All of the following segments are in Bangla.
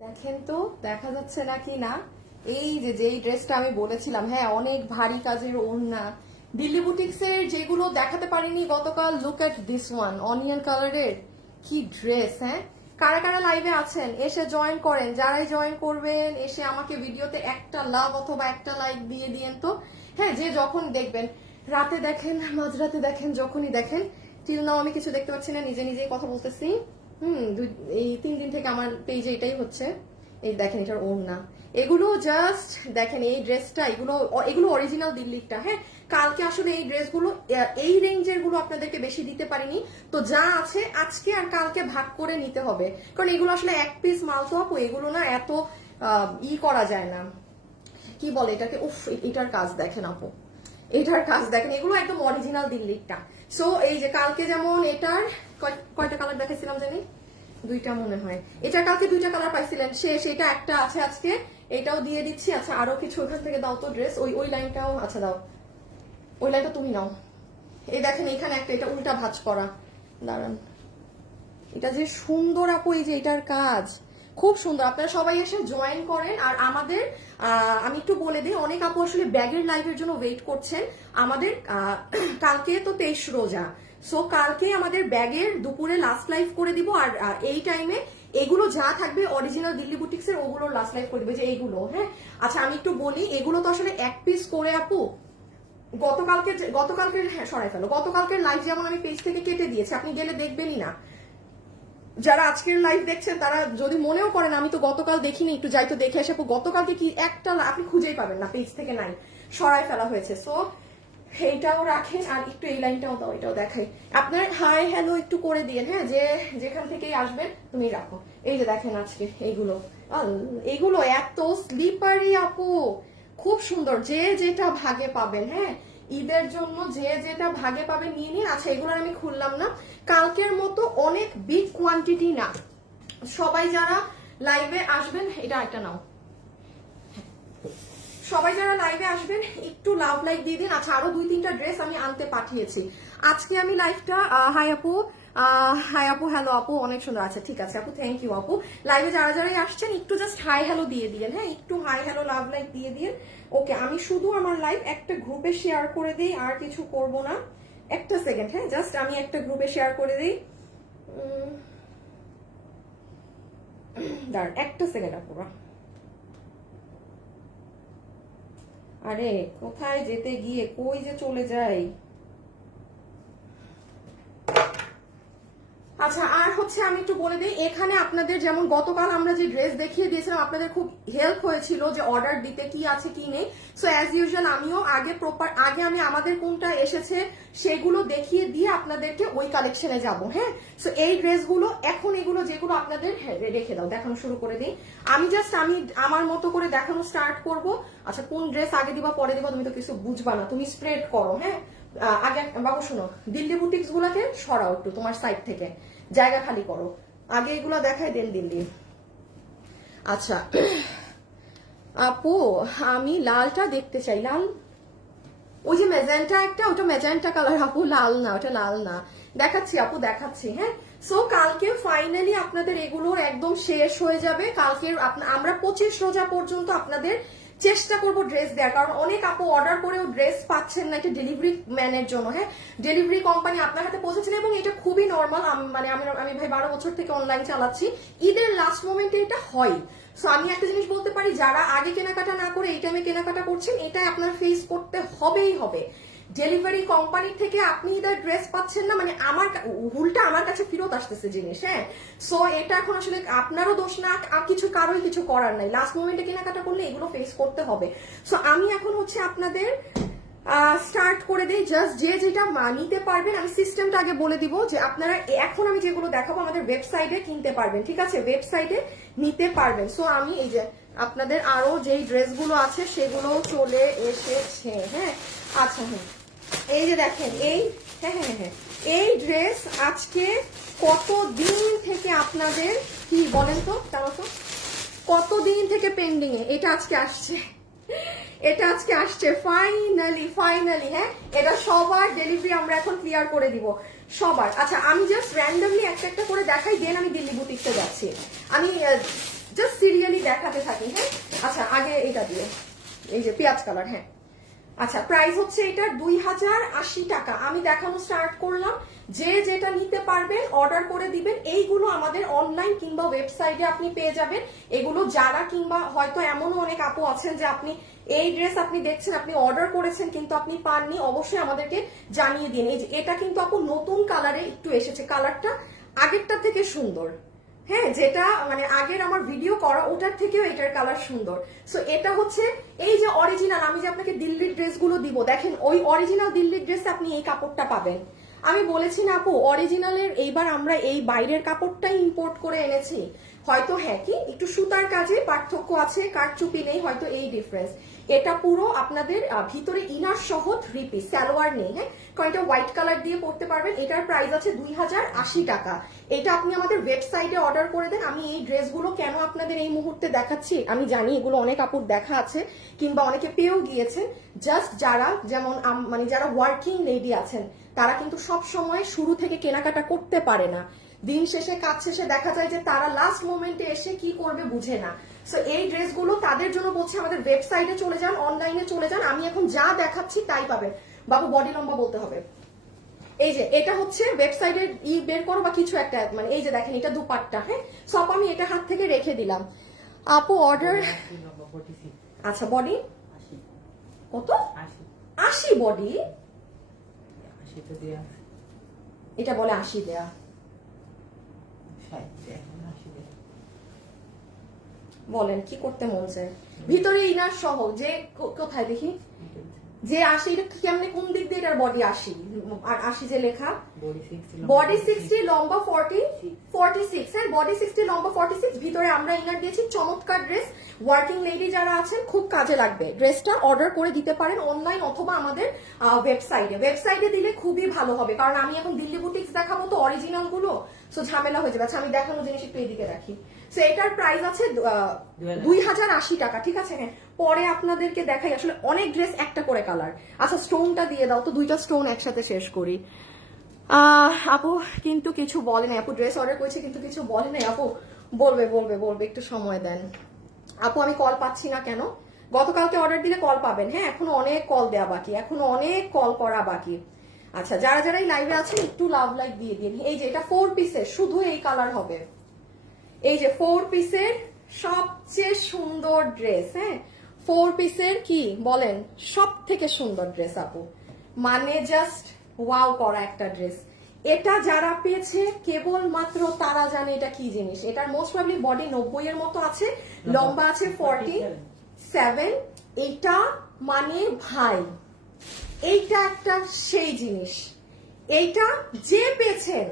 দেখেন তো দেখা যাচ্ছে নাকি না, এই যে যেই ড্রেসটা আমি বলেছিলাম, হ্যাঁ অনেক ভারী কাজের ওড়না, দিল্লি বুটিক্সের যেগুলো দেখাতে পারিনি গতকাল। Look at this one, onion কালারের কি ড্রেস। হ্যাঁ, কারা কারা লাইভে আছেন এসে জয়েন করেন, যারাই জয়েন করবেন এসে আমাকে ভিডিওতে একটা লাভ অথবা একটা লাইক দিয়ে দিয়েন তো। হ্যাঁ, যে যখন দেখবেন, রাতে দেখেন, মাঝরাতে দেখেন, যখনই দেখেন, টিল নাও আমি কিছু দেখতে পাচ্ছি না, নিজে নিজেই কথা বলতেছি। এই 3 দিন থেকে আমার পেজে এটাই হচ্ছে। এই দেখেন এটার ওড়না, এগুলো জাস্ট দেখেন, এই ড্রেসটা, এগুলো অরিজিনাল দিল্লিটা। হ্যাঁ, কালকে আসলে এই ড্রেসগুলো এই রেঞ্জের গুলো আপনাদেরকে বেশি দিতে পারিনি, তো যা আছে আজকে আর কালকে ভাগ করে নিতে হবে, কারণ এগুলো আসলে এক পিস মাল তো আপু, এগুলো না এত করা যায় না, কি বলে এটাকে, উফ এটার কাজ দেখেন আপু, এটার কাজ দেখেন, এগুলো একদম অরিজিনাল দিল্লিটা। সো এই যে কালকে যেমন এটার কয়টা কালার দেখাইছিলাম জানি, 2টা মনে হয়, এটা কালকে 2টা কালার পাইছিলেন, সেটা একটা আছে আজকে, এটাও দিয়ে দিচ্ছি। আচ্ছা আরো কিছু ওখান থেকে দাও তো ড্রেস, ওই লাইনটাও, আচ্ছা দাও, ওই লাইনটা তুমি নাও। এই দেখেন এখানে একটা, এটা উল্টা ভাঁজ করা, দাঁড়ান, এটা যে সুন্দর আপু, এই যে এটার কাজ খুব সুন্দর। আপনারা সবাই এসে জয়েন করেন। আর আমাদের আমি একটু বলে দিই, অনেক আপু আসলে ব্যাগের লাইভের জন্য ওয়েট করছেন। আমাদের কালকে তো 23 রোজা, সো কালকে আমাদের ব্যাগের দুপুরে লাস্ট লাইভ করে দিব। আর এই টাইমে এগুলো যা থাকবে অরিজিনাল দিল্লি বুটিক্সের, ওগুলো লাস্ট লাইভ করে দিবে, যে এইগুলো। হ্যাঁ, আচ্ছা আমি একটু বলি, এগুলো তো আসলে এক পিস করে আপু, গতকালকে হ্যাঁ সরাই ফেলো, গতকালকের লাইভ যেমন আমি পেজ থেকে কেটে দিয়েছি, আপনি গেলে দেখবেনই না। যারা আজকের লাইভ দেখছেন তারা যদি মনেও করেন আমি তো গতকাল দেখিনি, একটু যাই তো দেখে আসে, গতকালকে কি একটা আপনি খুঁজেই পাবেন না, পেজ থেকে নাই, সরাই ফেলা হয়েছে। সো এইটাও রাখেন, আর একটু এই লাইনটাও দাও, এটাও দেখাই। আপনার হাই হ্যালো একটু করে দিন, হ্যাঁ, যে যেখান থেকেই আসবেন তুমি রাখো। এই যে দেখেন আজকে এগুলো এত স্লিপারি আপু, খুব সুন্দর, যে যেটা ভাগে পাবেন। হ্যাঁ, ঈদের জন্য যে যেটা ভাগে পাবেন নিয়ে নিন। আচ্ছা এগুলো আমি খুললাম না, কালকের মতো অনেক বিগ কোয়ান্টিটি না। সবাই যারা লাইভে আসবেন, এটা একটা নাও, সবাই যারা লাইভে আসবেন একটু লাভ লাইক দিয়ে দিন। আচ্ছা আরো 2-3টা ড্রেস আমি আনতে পাঠিয়েছি আজকে। আমি লাইভটা হাই আপু, হাই আপু, হ্যালো আপু, অনেক সুন্দর। আচ্ছা ঠিক আছে আপু, থ্যাংক ইউ আপু। লাইভে যারা যারাই আসছেন একটু জাস্ট হাই হ্যালো দিয়ে দিন, হ্যাঁ একটু হাই হ্যালো লাভ লাইক দিয়ে দিন। ওকে, আমি শুধু আমার লাইভ একটা গ্রুপে শেয়ার করে দিই, আর কিছু করব না। একটা সেকেন্ড, হ্যাঁ জাস্ট আমি একটা গ্রুপে শেয়ার করে দিই, দাঁড়ান একটা সেকেন্ড আপুরা। আরে কোথায় যেতে গিয়ে কই যে চলে যাই। আচ্ছা আর হচ্ছে আমি একটু বলে দিই, এখানে আপনাদের যেমন গতকাল আমরা যে ড্রেস দেখিয়ে দিয়েছিলাম, আপনাদের খুব হেল্প হয়েছিল যে অর্ডার দিতে কি আছে কি নেই। সো অ্যাজ ইউজুয়াল আমিও আগে আমি আমাদের কোনটা এসেছে সেগুলো দেখিয়ে দিয়ে আপনাদেরকে ওই কালেকশনে যাব। হ্যাঁ, সো এই ড্রেসগুলো এখন এগুলো যেগুলো আপনাদের, হ্যাঁ রেখে দাও, দেখানো শুরু করে দিই। আমি আমার মতো করে দেখানো স্টার্ট করব। আচ্ছা কোন ড্রেস আগে দিবা পরে দিবা তুমি তো কিছু বুঝবা না, তুমি স্প্রেড করো। হ্যাঁ, আগে বাবু শোনো, দিল্লি বুটিক্স গুলাকে সরাও একটু তোমার সাইড থেকে, জায়গা খালি করো, আগে এগুলো দেখাই দেন দিল্লি। আচ্ছা আপু আমি লালটা দেখতে চাই, লাল, ওই যে মেজেন্টা একটা, ওটা মেজেন্টা কালার আপু, লাল না, ওটা লাল না। দেখাচ্ছি আপু, দেখাচ্ছি। হ্যাঁ, সো কালকে ফাইনালি আপনাদের এগুলোর একদম শেষ হয়ে যাবে। কালকে আমরা 25 রোজা পর্যন্ত আপনাদের চেষ্টা করব ড্রেস দেওয়ার, কারণ অনেক আপু অর্ডার করেও ড্রেস পাচ্ছেন না, এটা ডেলিভারি ম্যানের জন্য। হ্যাঁ, ডেলিভারি কোম্পানি আপনার হাতে পৌঁছেছেন, এবং এটা খুবই নর্মাল। মানে আমি ভাই 12 বছর থেকে অনলাইন চালাচ্ছি, ঈদের লাস্ট মোমেন্টে এটা হয়। সো আমি একটা জিনিস বলতে পারি, যারা আগে কেনাকাটা না করে এই টাইমে কেনাকাটা করছেন, এটা আপনার ফেস করতে হবেই হবে। ডেলিভারি কোম্পানি থেকে আপনি ঈদের ড্রেস পাচ্ছেন না, মানে আমার ভুলটা আমার কাছে ফেরত আসতেছে জিনিস। হ্যাঁ, সো এটা এখন আসলে আপনারও দোষ না, কিছু কারোই কিছু করার নাই, লাস্ট মোমেন্টে কেনাকাটা করলে এগুলো ফেস করতে হবে। সো আমি এখন হচ্ছে আপনাদের স্টার্ট করে দেই, জাস্ট যে যেটা নিতে পারবেন। আমি সিস্টেমটা আগে বলে দিব, যে আপনারা এখন আমি যেগুলো দেখাবো আমাদের ওয়েবসাইটে কিনতে পারবেন, ঠিক আছে, ওয়েবসাইটে নিতে পারবেন। সো আমি এই যে আপনাদের আরো যেই ড্রেসগুলো আছে সেগুলো চলে এসেছে। হ্যাঁ, আচ্ছা হ্যাঁ, এই যে দেখেন হ্যাঁ হ্যাঁ হ্যাঁ, এই ড্রেস আজকে কতদিন থেকে আপনাদের, কি বলেন তো তাও তো, কতদিন থেকে পেন্ডিং এ, এটা আজকে আসছে, এটা আজকে আসছে ফাইনালি। হ্যাঁ, এটা সবার ডেলিভারি আমরা এখন ক্লিয়ার করে দিব সবার। আচ্ছা আমি জাস্ট র্যান্ডমলি একটা একটা করে দেখাই, দেন আমি দিল্লি বুটিক্সে যাচ্ছি। আমি জাস্ট সিরিয়ালি দেখাতে থাকি। হ্যাঁ আচ্ছা আগে এটা দিয়ে, এই যে পেঁয়াজ কালার। হ্যাঁ আচ্ছা প্রাইস হচ্ছে এটা 2080 টাকা। আমি দেখানো স্টার্ট করলাম, যে যেটা নিতে পারবেন অর্ডার করে দিবেন। এইগুলো আমাদের অনলাইন কিংবা ওয়েবসাইটে আপনি পেয়ে যাবেন। এগুলো যারা কিংবা হয়তো এমনও অনেক আপু আছেন যে আপনি এই ড্রেস আপনি দেখছেন, আপনি অর্ডার করেছেন কিন্তু আপনি পাননি, অবশ্যই আমাদেরকে জানিয়ে দিন। এই যে এটা কিন্তু আপু নতুন কালারে একটু এসেছে, কালারটা আগেরটা থেকে সুন্দর। হ্যাঁ যেটা মানে আগের আমার ভিডিও করা ওটার থেকেও এটার কালার সুন্দর। সো এটা হচ্ছে এই যে অরিজিনাল, আমি যে আপনাকে দিল্লির ড্রেসগুলো দিব, দেখেন ওই অরিজিনাল দিল্লির ড্রেসে আপনি এই কাপড়টা পাবেন। আমি বলেছি না আপু অরিজিনালের এইবার আমরা এই বাইরের কাপড়টাই ইম্পোর্ট করে এনেছি। হয়তো হ্যাঁ কি একটু সুতার কাজে পার্থক্য আছে, কারচুপি নেই, হয়তো এই ডিফারেন্স। এটা পুরো আপনাদের ভিতরে ইনার সহ 3 পিস, সালোয়ার নেই। হ্যাঁ কারণ এটা হোয়াইট কালার দিয়ে পড়তে পারবেন। এটার প্রাইস আছে 2080 টাকা। এটা আপনি আমাদের ওয়েবসাইটে অর্ডার করে দেন। আমি এই ড্রেসগুলো কেন আপনাদের এই মুহূর্তে দেখাচ্ছি, আমি জানি এগুলো অনেক আপুর দেখা আছে কিংবা অনেকে পেয়েও গিয়েছেন। জাস্ট যারা যেমন মানে যারা ওয়ার্কিং লেডি আছেন তারা কিন্তু সব সময় শুরু থেকে কেনাকাটা করতে পারে না। দিন শেষে কাজ শেষে দেখা যায় যে তারা লাস্ট মোমেন্টে এসে কি করবে বুঝে না। সো এই ড্রেসগুলো তাদের জন্য বলছি, আমাদের ওয়েবসাইটে চলে যান, অনলাইনে চলে যান। আমি এখন যা দেখাচ্ছি তাই পাবেন। বাবু বডি লম্বা বলতে হবে। এই যে এটা হচ্ছে ওয়েবসাইটে বের করো বা কিছু একটা, মানে এই যে দেখেন এটা দুপাট্টা। হ্যাঁ সব আমি এটা হাত থেকে রেখে দিলাম। আপু অর্ডার আচ্ছা বডি কত? 80 বডি, এটা বলে 80 দেয়া। বলেন কি করতে মন চায়? ভিতরে ইনার সহ যে কোথায় দেখি যে 80, এটা কেমনে কোন দিক দিয়ে এটার বডি 80 আর 80 যে লেখা? বডি 60 লম্বা 46। হ্যাঁ বডি 60 লম্বা 46, ভিতরে আমরা ইনার দিয়েছি। চমৎকার ড্রেস, ওয়ার্কিং লেডি যারা আছেন খুব কাজে লাগবে। ড্রেসটা অর্ডার করে দিতে পারেন অনলাইন অথবা আমাদের ওয়েবসাইটে দিলে খুবই ভালো হবে। কারণ আমি এখন দিল্লি বুটিক্স দেখাবো তো অরিজিনাল গুলো, সো ঝামেলা হয়ে যাবে। আচ্ছা আমি দেখানো জিনিস একটু এদিকে রাখি। সো এটার প্রাইস আছে 2080 টাকা। ঠিক আছে হ্যাঁ পরে আপনাদেরকে দেখাই। আসলে অনেক ড্রেস একটা করে কালার। আচ্ছা স্টোনটা দিয়ে দাও তো, দুইটা স্টোন একসাথে শেষ করি। আপু কিন্তু কিছু বলে নাই, আপু ড্রেস অর্ডার করেছে কিন্তু কিছু বলে নাই। আপু বলবে বলবে বলবে, একটু সময় দেন আপু। আমি কল পাচ্ছি না কেন? গতকালকে অর্ডার দিলে কল পাবেন। হ্যাঁ এখনো অনেক কল দেওয়া বাকি, এখনো অনেক কল করা বাকি। আচ্ছা যারা যারা এই লাইভে আছেন একটু লাভ লাইক দিয়ে দিন। এই যে এটা 4 পিসের, শুধু এই কালার হবে। এই যে 4 পিসের সবচেয়ে সুন্দর ড্রেস। হ্যাঁ 4 পিসের কি বলেন, সব থেকে সুন্দর ড্রেস আপু, মানে জাস্ট ওয়াও করা একটা ড্রেস। এটা যারা পেয়েছে কেবলমাত্র তারা জানে এটা কি জিনিস। এটার মোস্ট প্রবলি বডি 90 এর মতো আছে, লম্বা আছে 47। এটা মানে ভাই এইটা একটা সেই জিনিস। এইটা যে পেয়েছেন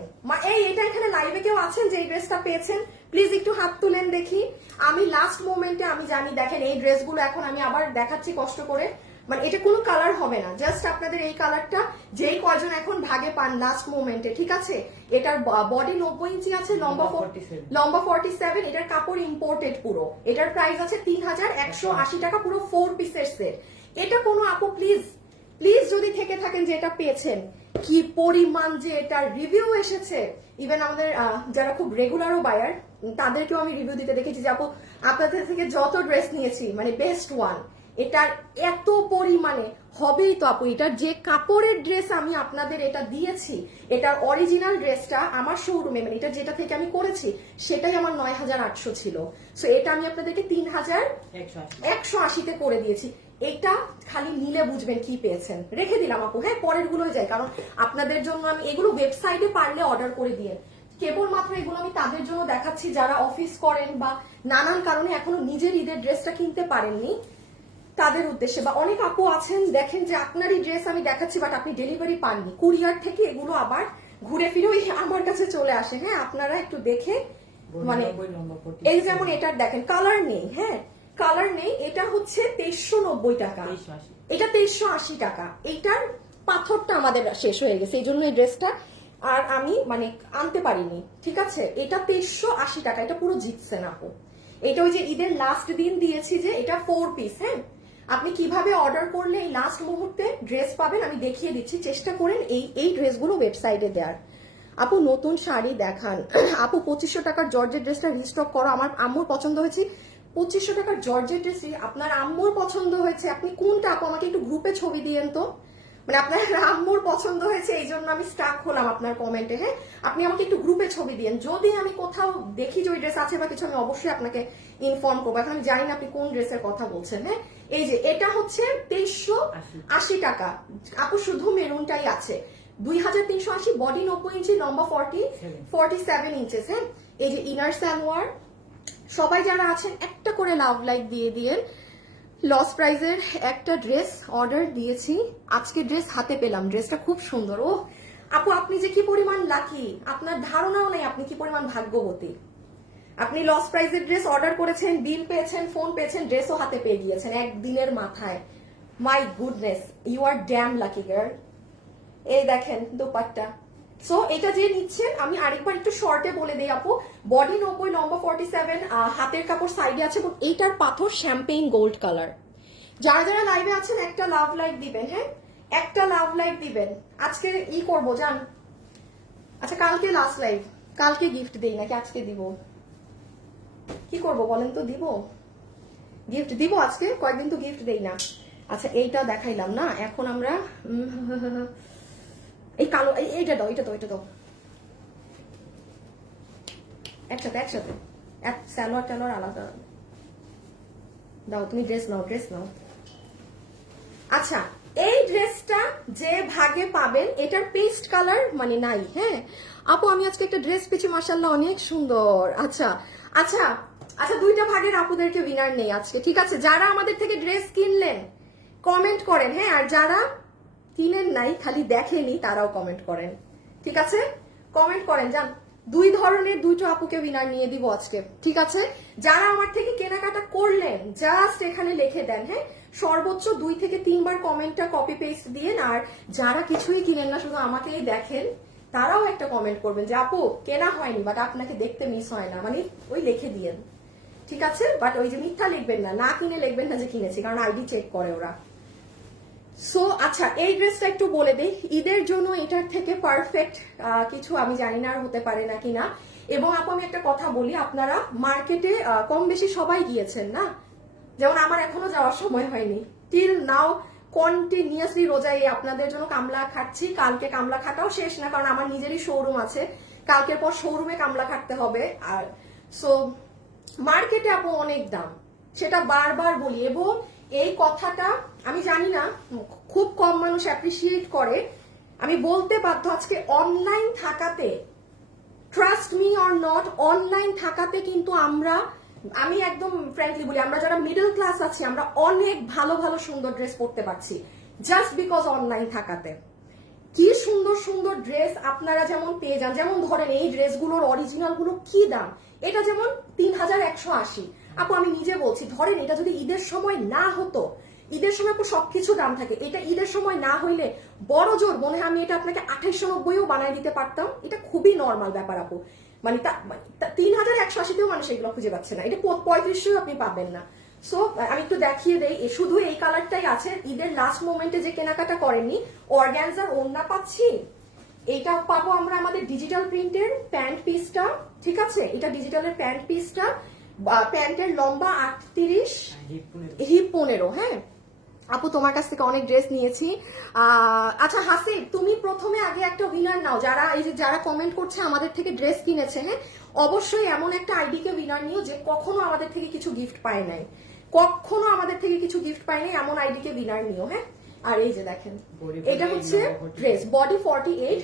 এটা এখানে লাইভে কেউ আছেন যে এই ড্রেসটা পেয়েছেন? প্লিজ একটু হাত তুলেন দেখি। আমি লাস্ট মোমেন্টে আমি জানি, দেখেন এই ড্রেসগুলো এখন আমি আবার দেখাচ্ছি কষ্ট করে, মানে এটা কোনো কালার হবে না, জাস্ট আপনাদের এই কালারটা যেই কয়জন এখন ভাগে পান লাস্ট মোমেন্টে। ঠিক আছে এটার বডি 90 ইঞ্চি আছে, লম্বা 47। এটার কাপড় ইম্পোর্টেড পুরো। এটার প্রাইস আছে 3180 টাকা, পুরো 4 পিসের সেট। এটা কোনো আপু প্লিজ প্লিজ যদি থেকে থাকেন যে এটা পেয়েছেন, কি পরিমাণ যে এটার রিভিউ এসেছে। ইভেন আমাদের যারা খুব রেগুলারও বায়ার তাদেরকেও আমি রিভিউ দিতে দেখেছি যে আপু আপনাদের থেকে যত ড্রেস নিয়েছি মানে বেস্ট ওয়ান। এটার এত পরিমাণে হবেই তো আপু। এটার যে কাপড়ের ড্রেস আমি আপনাদের এটা দিয়েছি, এটার অরিজিনাল ড্রেসটা আমার শোরুমে মানে এটা যেটা থেকে আমি করেছি সেটাই আমার 9800 ছিল। সো এটা আমি আপনাদেরকে 3180-তে করে দিয়েছি। এটা খালি নিলে বুঝবেন কি পেয়েছেন। রেখে দিলাম আপু। হ্যাঁ পরের গুলোই যাই, কারণ আপনাদের জন্য আমি এগুলো ওয়েবসাইটে পারলে অর্ডার করে দিয়ে, কেবলমাত্র এগুলো আমি তাদের জন্য দেখাচ্ছি যারা অফিস করেন বা নানান কারণে এখনো নিজের ঈদের ড্রেসটা কিনতে পারেননি, তাদের উদ্দেশ্যে। বা অনেক আপু আছেন দেখেন যে আপনারই ড্রেস আমি দেখাচ্ছি বাট আপনি ডেলিভারি পাননি, কুরিয়ার থেকে এগুলো আবার ঘুরে ফিরে ওই আমার কাছে চলে আসে। হ্যাঁ আপনারা একটু দেখে মানে এই যেমন এটার দেখেন কালার নেই। হ্যাঁ কালার নেই। এটা হচ্ছে 2390 টাকা, এটা 2380 টাকা। এইটার পাথরটা আমাদের শেষ হয়ে গেছে, এই জন্য এই ড্রেসটা আর আমি মানে আনতে পারিনি। ঠিক আছে এটা 2380 টাকা। এটা পুরো জিতছেন আপু। এটা ওই যে ঈদের লাস্ট দিন দিয়েছি যে এটা 4 পিস। হ্যাঁ আপনি কিভাবে অর্ডার করলে এই লাস্ট মুহূর্তে ড্রেস পাবেন আমি দেখিয়ে দিচ্ছি, চেষ্টা করেন এই ড্রেসগুলো ওয়েবসাইটে দেওয়ার। আপু নতুন শাড়ি দেখান। আপু 2500 টাকার জর্জেট ড্রেসটা রিস্টক করো, আমার আম্মুর পছন্দ হয়েছে। 2500 টাকার জর্জেট ড্রেস আপনার আম্মুর পছন্দ হয়েছে, আপনি কোনটা আপু আমাকে একটু গ্রুপে ছবি দিয়েন তো, মানে আপনার আম্মুর পছন্দ হয়েছে এই জন্য আমি স্টাক হলাম আপনার কমেন্টে। হ্যাঁ, আপনি আমাকে একটু গ্রুপে ছবি দিয়েন, যদি আমি কোথাও দেখি যে ওই ড্রেস আছে বা কিছু আমি অবশ্যই আপনাকে ইনফর্ম করবো। এখন আমি জানি না আপনি কোন ড্রেসের কথা বলছেন। হ্যাঁ, এই যে এটা হচ্ছে 2380 টাকা আপু, শুধু মেরুনটাই আছে। 2380, বডি 90 ইঞ্চি, লম্বা 47 ইঞ্চেস। হ্যাঁ, এই যে ইনার সালোয়ার। সবাই যারা আছেন একটা করে লাভ লাইক দিয়ে দিয়েন। লস প্রাইজের একটা ড্রেস অর্ডার দিয়েছি, আজকে ড্রেস হাতে পেলাম, ড্রেসটা খুব সুন্দর। ও আপু আপনি যে কি পরিমাণ লাকি, আপনার ধারণাও নেই আপনি কি পরিমাণ ভাগ্যবতী। আপনি লস প্রাইজের ড্রেস অর্ডার করেছেন, বিল পেয়েছেন, ফোন পেয়েছেন, ড্রেসও হাতে পেয়ে গিয়েছেন একদিনের মাথায়। My goodness, you are damn lucky girl. এই দেখেন দোপাট্টা। সো এটা যে নিচ্ছেন, আমি আরেকবার একটু শর্টে বলে দিই আপু, বডি 90, লম্বা 47, হাতের কাপড় সাইডে আছে এবং এইটার পাথর শ্যাম্পেইন গোল্ড কালার। যারা যারা লাইভে আছেন একটা লাভ লাইক দিবেন। হ্যাঁ, একটা লাভ লাইক দিবেন। আজকে ই করবো জান, আচ্ছা কালকে লাস্ট লাইভ, কালকে গিফট দেই নাকি আজকে দিব, কি করব বলেন তো? দিব, গিফট দিব আজকে, কয়েকদিন তো গিফট দেই না। আচ্ছা এইটা দেখাইলাম না, এখন আমরা এই কালো এইটা দাও, এটা দাও, এটা দাও, একসাথে একসাথে, সালোয়ার টালোয়ার আলাদা দাও। তুমি ড্রেস নাও, ড্রেস নাও। আচ্ছা এই ড্রেসটা যে ভাগে পাবেন, এটার পেস্ট কালার মানে নাই। হ্যাঁ আপু আমি আজকে একটা ড্রেস পেয়েছি, মাশাআল্লাহ অনেক সুন্দর। আচ্ছা আচ্ছা আচ্ছা, দুইটা ভাগের আপুদেরকে উইনার নেই আজকে, ঠিক আছে? যারা আমাদের থেকে ড্রেস কিনলেন কমেন্ট করেন। হ্যাঁ, আর যারা কিনেন নাই খালি দেখেনি তারাও কমেন্ট করেন, ঠিক আছে? কমেন্ট করেন যান। দুই ধরনের দুইটো আপুকে উইনার নিয়ে দিব আজকে, ঠিক আছে? যারা আমার থেকে কেনাকাটা করলেন জাস্ট এখানে লিখে দেন। হ্যাঁ, সর্বোচ্চ 2 থেকে 3 বার কমেন্টটা কপি পেস্ট দিয়েন। আর যারা কিছুই কিনেন না শুধু আমাকেই দেখেন, তারাও একটা কমেন্ট করবেন যে আপু কেনা হয়নি বাট আপনাকে দেখতে মিস হয় না, মানে ওই লিখে দিয়েন, ঠিক আছে? বাট ওই যে মিথ্যা লিখবেন না, না কিনে লিখবেন না যে কিনেছি, কারণ আইডি চেক করে ওরা। সো আচ্ছা এই ড্রেসটা একটু বলে দেই, ঈদের জন্য এটার থেকে পারফেক্ট কিছু আমি জানি না আর হতে পারে না কিনা। এবং আপু আমি একটা কথা বলি, আপনারা মার্কেটে কম বেশি সবাই গিয়েছেন না, যেমন আমার এখনো যাওয়ার সময় হয়নি, টিল নাও কন্টিনিউয়াসলি রোজায় আপনাদের জন্য কামলা খাটছি। কালকে কামলা খাটাও শেষ না, কারণ আমার নিজেরই শোরুম আছে, কালকের পর শোরুমে কামলা খাটতে হবে। আর সো মার্কেটে আপু অনেক দাম, সেটা বারবার বলি। এবং এই কথাটা আমি জানি না খুব কম মানুষ অ্যাপ্রিসিয়েট করে, আমি বলতে বাধ্য। আজকে অনলাইন থাকাতে, trust me or not, online থাকাতে কিন্তু আমি একদম ফ্র্যাঙ্কলি বলি, আমরা যারা মিডল ক্লাস আছি আমরা অনেক ভালো ভালো সুন্দর ড্রেস পরতে পারছি জাস্ট বিকজ অনলাইন থাকাতে। কি সুন্দর সুন্দর ড্রেস আপনারা যেমন পেয়ে যান, যেমন ধরেন এই ড্রেসগুলোর অরিজিনাল গুলো কি দাম, এটা যেমন 3180। আপু আমি নিজে বলছি, ধরেন এটা যদি ঈদের সময় না হতো, ঈদের সময় আপু সবকিছু দাম থাকে, এটা ঈদের সময় না হইলে বড় জোর মনে হয় আমি এটা আপনাকে 2890ও বানাই দিতে পারতাম। এটা খুবই নর্মাল ব্যাপার আপু, মানে 3180তেও মানুষ এগুলো খুঁজে পাচ্ছে না, এটা 3500 আপনি পাবেন না। সো আমি একটু দেখিয়ে দেই, শুধু এই কালারটাই আছে। ঈদের লাস্ট মোমেন্টে যে কেনাকাটা করেননি, অর্গানজার ওড়না পাচ্ছি, এইটা পাবো আমরা আমাদের ডিজিটাল প্রিন্টের প্যান্ট পিসটা, ঠিক আছে? এটা ডিজিটালের প্যান্ট পিসটা, প্যান্টের লম্বা 38, হিপ 15। হ্যাঁ আপু তোমার কাছ থেকে অনেক ড্রেস নিয়েছি। আচ্ছা হাসিব, তুমি প্রথমে আগে একটা উইনার নাও, যারা এই যে যারা কমেন্ট করছে আমাদের থেকে ড্রেস কিনেছে। হ্যাঁ অবশ্যই এমন একটা আইডি কে উইনার নিও যে কখনো আমাদের থেকে কিছু গিফট পায় নাই, কখনো আমাদের থেকে কিছু গিফট পায় নাই, এমন আইডি কে উইনার নিও। হ্যাঁ, আর এই যে দেখেন এটা হচ্ছে ড্রেস, বডি 48,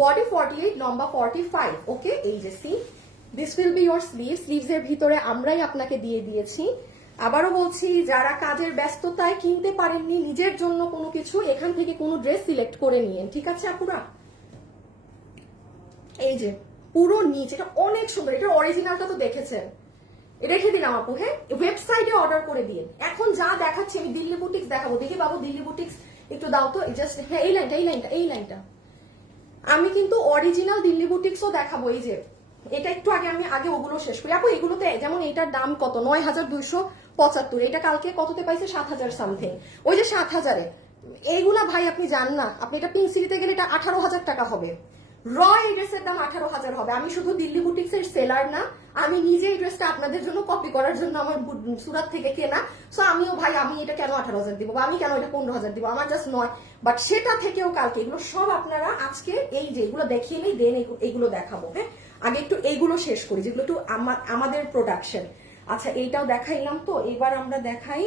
বডি 48, লম্বা 45। ওকে, এই যে C this will be your sleeve, sleeves এর ভিতরে আমরাই আপনাকে দিয়ে দিয়েছি। আবারও বলছি, যারা কাজের ব্যস্ততায় কিনতে পারেননি নিজের জন্য কোনো কিছু, এখান থেকে কোনো ড্রেস সিলেক্ট করে নিয়েন, ঠিক আছে আপুরা? এই যে পুরো নিচ, এটা অনেক সুন্দর, এটা অরিজিনালটা তো দেখেছেন, রেখে দিলাম আপু। হ্যাঁ, ওয়েবসাইটে অর্ডার করে দিন। এখন যা দেখাচ্ছি আমি দিল্লি বুটিক্স দেখাবো, দেখি বাবু দিল্লি বুটিক্স একটু দাও তো, জাস্ট হ্যাঁ এই লাইনটা, এই লাইনটা, এই লাইনটা আমি কিন্তু অরিজিনাল দিল্লি বুটিক্সও দেখাবো। এই যে এটা একটু আগে ওগুলো শেষ করি আপু। এগুলোতে যেমন এটার দাম কত, 9275, এটা কালকে কততে পাইছে, 7000 সামথিং, ওই যে 7000-এ। এইগুলা ভাই আপনি জান না, আপনি এটা পিঙ্ক সিটিতে গেলে এটা 18000 টাকা হবে, র এই ড্রেসের দাম 18,000 হবে। আমি শুধু দিল্লি বুটিক্স এর সেলার না, আমি নিজে এই ড্রেসটা আপনাদের জন্য কপি করার জন্য আমার সুরাত থেকে কেনা। সো আমিও ভাই আমি এটা কেন 18,000 দিব, বা আমি কেন এটা 15,000 দিব, আমার জাস্ট নয়। বাট সেটা থেকেও কালকে এগুলো সব আপনারা আজকে এই যে এগুলো দেখিয়ে নেই, দেন এইগুলো দেখাবো। হ্যাঁ, আগে একটু এইগুলো শেষ করি যেগুলো একটু আমাদের প্রোডাকশন। আচ্ছা এইটাও দেখাইলাম, তো এবার আমরা দেখাই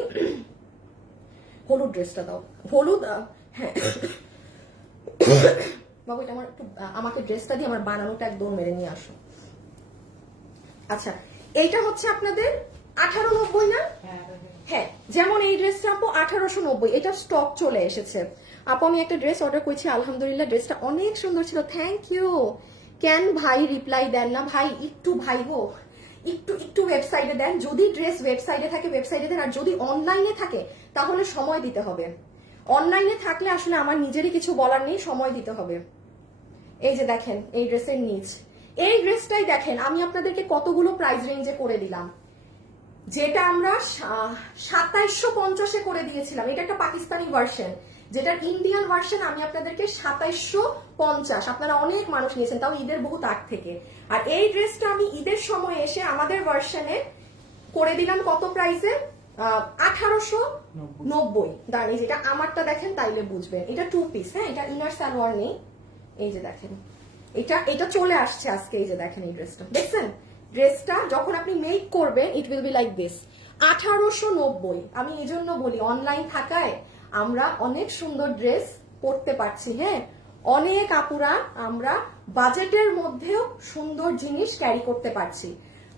হলুদ ড্রেসটা দাও। হলুদ, হ্যাঁ বাবু এটা আমার একটু, আমাকে ড্রেসটা দিয়ে আমার বানানোটা একদম মেরে নিয়ে আসো। আচ্ছা এইটা হচ্ছে আপনাদের 1890 না? হ্যাঁ, যেমন এই ড্রেসটা আপু 1890, এটা স্টক চলে এসেছে। আপু আমি একটা ড্রেস অর্ডার করেছি, আলহামদুলিল্লাহ ড্রেসটা অনেক সুন্দর ছিল, থ্যাংক ইউ। কেন ভাই রিপ্লাই দেন না ভাই? একটু ভাই গো একটু ওয়েবসাইটে দেন, যদি ড্রেস ওয়েবসাইটে থাকে ওয়েবসাইটে দেন, আর যদি অনলাইনে থাকে তাহলে সময় দিতে হবে। অনলাইনে থাকলে আসলে আমার নিজেরই কিছু বলার নেই, সময় দিতে হবে। এই যে দেখেন এই ড্রেসের নিচ, এই ড্রেসটাই দেখেন আমি আপনাদেরকে কতগুলো প্রাইস রেঞ্জে করে দিলাম। যেটা আমরা 2750-এ করে দিয়েছিলাম, এটা একটা পাকিস্তানি ভার্সন, যেটা ইন্ডিয়ান ভার্সন আমি আপনাদেরকে 2750, আপনারা অনেক মানুষ নিয়েছেন, তাও ঈদের বহুত আগ থেকে। আর এই ড্রেসটা আমি ঈদের সময় এসে আমাদের ভার্সনে করে দিলাম কত প্রাইসে? 1890। দাঁড়িয়ে যেটা আমারটা দেখেন তাইলে বুঝবেন, এটা 2 পিস। হ্যাঁ, এটা ইনার সালোয়ার নেই। এই যে দেখেন এটা চলে আসছে আজকে। এই যে দেখেন এই ড্রেসটা দেখছেন, ড্রেসটা যখন আপনি মেক করবেন it will be like this. 1890। আমি এই জন্য বলি অনলাইন থাকায় আমরা অনেক সুন্দর ড্রেস পরতে পারছি। হ্যাঁ, অনেক আপুরা আমরা বাজেটের মধ্যেও সুন্দর জিনিস ক্যারি করতে পারছি।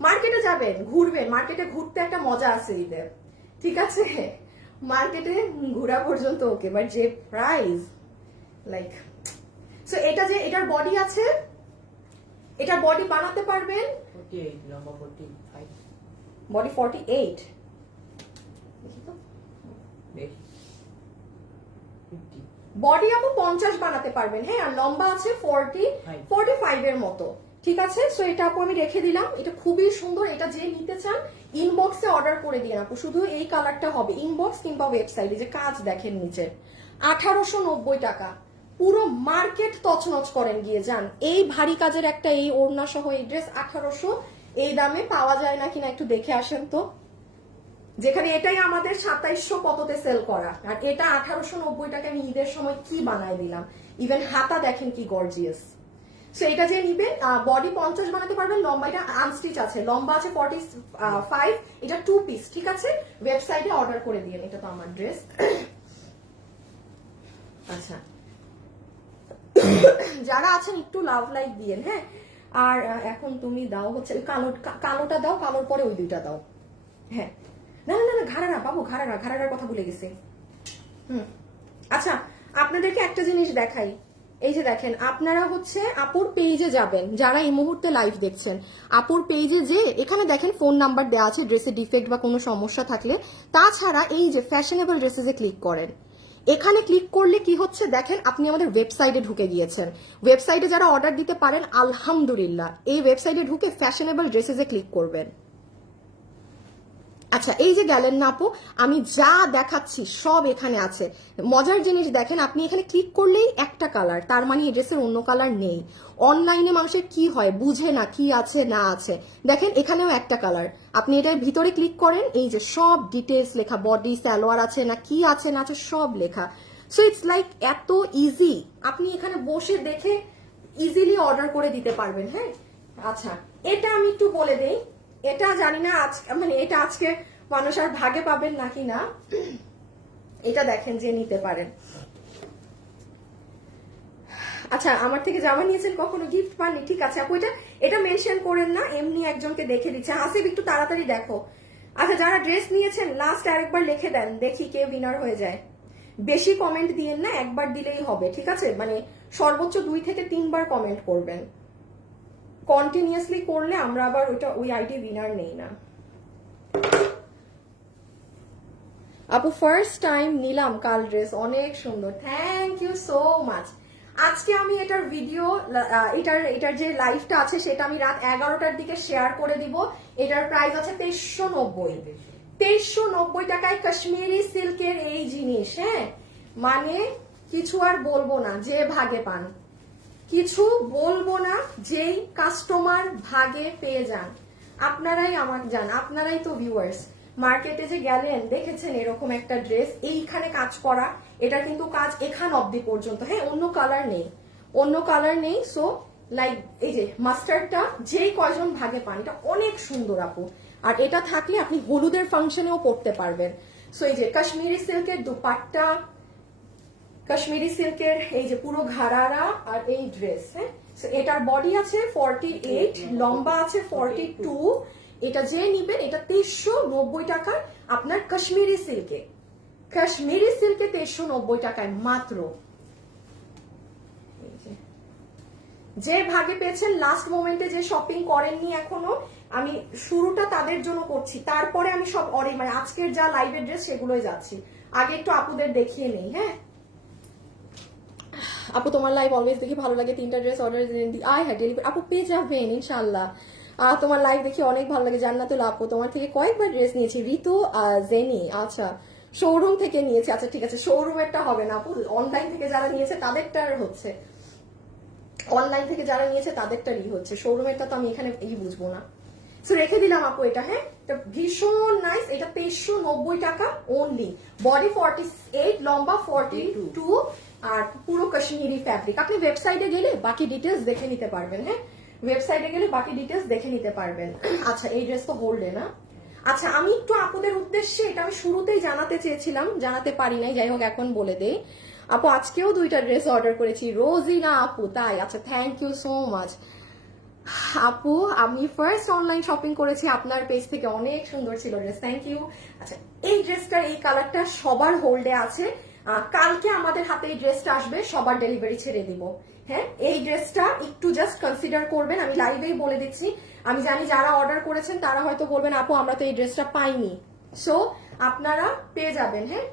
মার্কেটে যাবেন, ঘুরবেন, মার্কেটে ঘুরতে একটা মজা আছে ঈদের, ঠিক আছে? মার্কেটে ঘোরা পর্যন্ত ওকে, বাট যে প্রাইস লাইক। সো এটা যে এটার বডি আছে, এটা বডি বানাতে পারবেন 48, লম্বা 45, বডি 48, বেশি 50, বডি আপু 50 বানাতে পারবেন। হ্যাঁ, আর লম্বা আছে 45 এর মতো, ঠিক আছে? সো এটা আপু আমি রেখে দিলাম, এটা খুবই সুন্দর। এটা যে নিতে চান ইনবক্সে অর্ডার করে দিন আপু, শুধু এই কালারটা হবে ইনবক্স কিংবা ওয়েবসাইটে। যে কাজ দেখেন নিচে, 1890 টাকা। পুরো মার্কেট তছনছ করেন গিয়ে যান। এই ভারী কাজের একটা এই ওড়না সহ এই ড্রেস 1800, এই দামে পাওয়া যায় না কিনা একটু দেখে আসেন তো। যেখানে এটাই আমাদের 2700 কততে সেল করা, আর এটা 1890 টাকা আমি ঈদের সময় কি বানাই দিলাম। ইভেন হাতা দেখেন কি গর্জিয়াস। সো এটা যে নিবেন, বডি 50 বানাতে পারবেন, লম্বা এটা আনস্টিচ আছে, লম্বা আছে 45, এটা 2 পিস, ঠিক আছে? ওয়েবসাইটে অর্ডার করে দিন। এটা তো আমার ড্রেস। আচ্ছা যারা আছেন একটু লাভ লাইক দিয়েন। হ্যাঁ, আর এখন তুমি দাও হচ্ছে কালোটা দাও, কালোর পরে ওই দুইটা দাও। হ্যাঁ, না না না ঘাড়ারা বাবু, ঘাড়ারার কথা ভুলে গেছি। আচ্ছা আপনাদেরকে একটা জিনিস দেখাই। এই যে দেখেন, আপনারা হচ্ছে আপুর পেজে যাবেন, যারা এই মুহূর্তে লাইভ দেখছেন, আপুর পেজে যে এখানে দেখেন ফোন নাম্বার দেওয়া আছে, ড্রেসের ডিফেক্ট বা কোনো সমস্যা থাকলে। তাছাড়া এই যে ফ্যাশনেবল ড্রেসেসে ক্লিক করেন, এখানে ক্লিক করলে কি হচ্ছে দেখেন, আপনি আমাদের ওয়েবসাইটে ঢুকে গিয়েছেন। ওয়েবসাইটে যারা অর্ডার দিতে পারেন আলহামদুলিল্লাহ, এই ওয়েবসাইটে ঢুকে ফ্যাশনেবল ড্রেসেসে ক্লিক করবেন। আচ্ছা এই যে গেলেন না আপু, আমি যা দেখাচ্ছি সব এখানে আছে। মজার জিনিস দেখেন, আপনি এখানে ক্লিক করলেই একটা কালার, তার মানে এই ড্রেসের অন্য কালার নেই। অনলাইনে মানুষের কি হয়, বুঝে না কি আছে না আছে। দেখেন এখানেও একটা কালার, আপনি এটার ভিতরে ক্লিক করেন, এই যে সব ডিটেলস লেখা, বডি সালোয়ার আছে না কি আছে না আছে সব লেখা। সো ইটস লাইক এত ইজি, আপনি এখানে বসে দেখে ইজিলি অর্ডার করে দিতে পারবেন। হ্যাঁ, আচ্ছা এটা আমি একটু বলে দেই, এটা জানি না আজকে মানে এটা আজকে মানুষ আর ভাগে পাবেন নাকি না। এটা দেখেন যে নিতে পারেন। আচ্ছা আমার থেকে জামা নিয়েছেন, কখনো গিফট পাননি? ঠিক আছে আপু, এটা মেনশন করেন না, এমনি একজনকে দেখে দিচ্ছে। হাসিব একটু তাড়াতাড়ি দেখো। আচ্ছা যারা ড্রেস নিয়েছেন লাস্ট আরেকবার লিখে দেন, দেখি কে উইনার হয়ে যায়। বেশি কমেন্ট দিয়েন না, একবার দিলেই হবে, ঠিক আছে? মানে সর্বোচ্চ 2 থেকে 3 বার কমেন্ট করবেন। কন্টিনিউয়াসলি করলে আমরা আবার ওই আইডি উইনার নেই না। আপু ফার্স্ট টাইম নিলাম কাল ড্রেস, অনেক সুন্দর, থ্যাংক ইউ সো মাচ। আজকে আমি এটার ভিডিও, এটার যে লাইভটা আছে সেটা আমি রাত 11টার দিকে শেয়ার করে দিব। এটার প্রাইস আছে 2390। 2390 টাকায় কাশ্মীরি সিল্কের এই জিনিস। হ্যাঁ, মানে কিছু আর বলবো না, যে ভাগে পান। কিছু বলবো না, যেই কাস্টমার ভাগে পেয়ে যান, আপনারাই আমার যান, আপনারাই তো ভিউয়ার্স। মার্কেটে যে গেলেন দেখেছেন এরকম একটা ড্রেস, এইখানে কাজ করা, এটা কিন্তু কাজ এখান অবধি পর্যন্ত, হ্যাঁ, অন্য কালার নেই, অন্য কালার নেই। সো লাইক এই যে মাস্টার্ডটা যেই কয়জন ভাগে পান, এটা অনেক সুন্দর আপু। আর এটা থাকলে আপনি হলুদের ফাংশনেও পড়তে পারবেন। সো এই যে কাশ্মীরি সিল্কের দুপাট্টা, কাশ্মীরি সিল্কের এই যে পুরো ঘাড়ারা, আর এই ড্রেস, হ্যাঁ। সো এটার বডি আছে 48, লম্বা আছে 42। এটা যে নিবেন এটা 2390 টাকার আপনার কাশ্মীরি সিল্কে, কাশ্মীরি সিল্কে 2390 টাকায় মাত্র। যে ভাগে পেয়েছেন, লাস্ট মোমেন্টে যে শপিং করেননি এখনো, আমি শুরুটা তাদের জন্য করছি, তারপরে আমি সব মানে আজকের যা লাইভের ড্রেস সেগুলোই যাচ্ছি। আগে একটু আপুদের দেখিয়ে নেই, হ্যাঁ। আপু তোমার লাইভ অলওয়েজ দেখি, ভালো লাগে, 3টা ড্রেস অর্ডার আয় হ্যাঁ ডেলিভারি আপু পেয়ে যাবেন ইনশাল্লাহ। তোমার লাইভ দেখি অনেক ভালো লাগে। জান্নাতুল আপু তোমার থেকে কয়েকবার ড্রেস নিয়েছি। ঋতু জেনি, আচ্ছা শোরুম থেকে নিয়েছি, আচ্ছা ঠিক আছে, শোরুমেরটা হবে না আপু, অনলাইন থেকে যারা নিয়েছে তাদেরটার হচ্ছে, অনলাইন থেকে যারা নিয়েছে তাদেরটারই হচ্ছে, শোরুমেরটা তো আমি এখানে বুঝবো না। সো রেখে দিলাম আপু এটা, হ্যাঁ, এটা ভীষণ নাইস। এটা 2390 টাকা অনলি, বডি 48, লম্বা 42, আর পুরো কাশ্মীরি ফ্যাব্রিক। আপনি ওয়েবসাইটে গেলে বাকি ডিটেলস দেখে নিতে পারবেন, হ্যাঁ, ওয়েবসাইটে গেলে বাকি ডিটেলস দেখে নিতে পারবেন। আচ্ছা এই ড্রেস তো হোল্ডে না। আচ্ছা আমি একটু আপুদের উদ্দেশ্যে, এটা আমি শুরুতেই জানাতে চেয়েছিলাম, জানাতে পারি নাই, যাই হোক এখন বলে দেই। আপু আজকেও 2টা ড্রেস অর্ডার করেছি, রোজিনা আপু, তাই? আচ্ছা থ্যাংক ইউ সো মাচ আপু। আমি ফার্স্ট অনলাইন শপিং করেছি আপনার পেজ থেকে, অনেক সুন্দর ছিল ড্রেস, থ্যাংক ইউ। আচ্ছা এই ড্রেসটা, এই কালারটা সবার হোল্ডে আছে, কালকে আমাদের হাতে এই ড্রেসটা আসবে, সবার ডেলিভারি ছেড়ে দিব, হ্যাঁ। এই ড্রেসটা একটু জাস্ট কনসিডার করবেন, আমি লাইভেই বলে দিচ্ছি। আমি জানি যারা অর্ডার করেছেন তারা হয়তো বলবেন আপু আমরা তো এই ড্রেসটা পাইনি, সো আপনারা পেয়ে যাবেন, হ্যাঁ।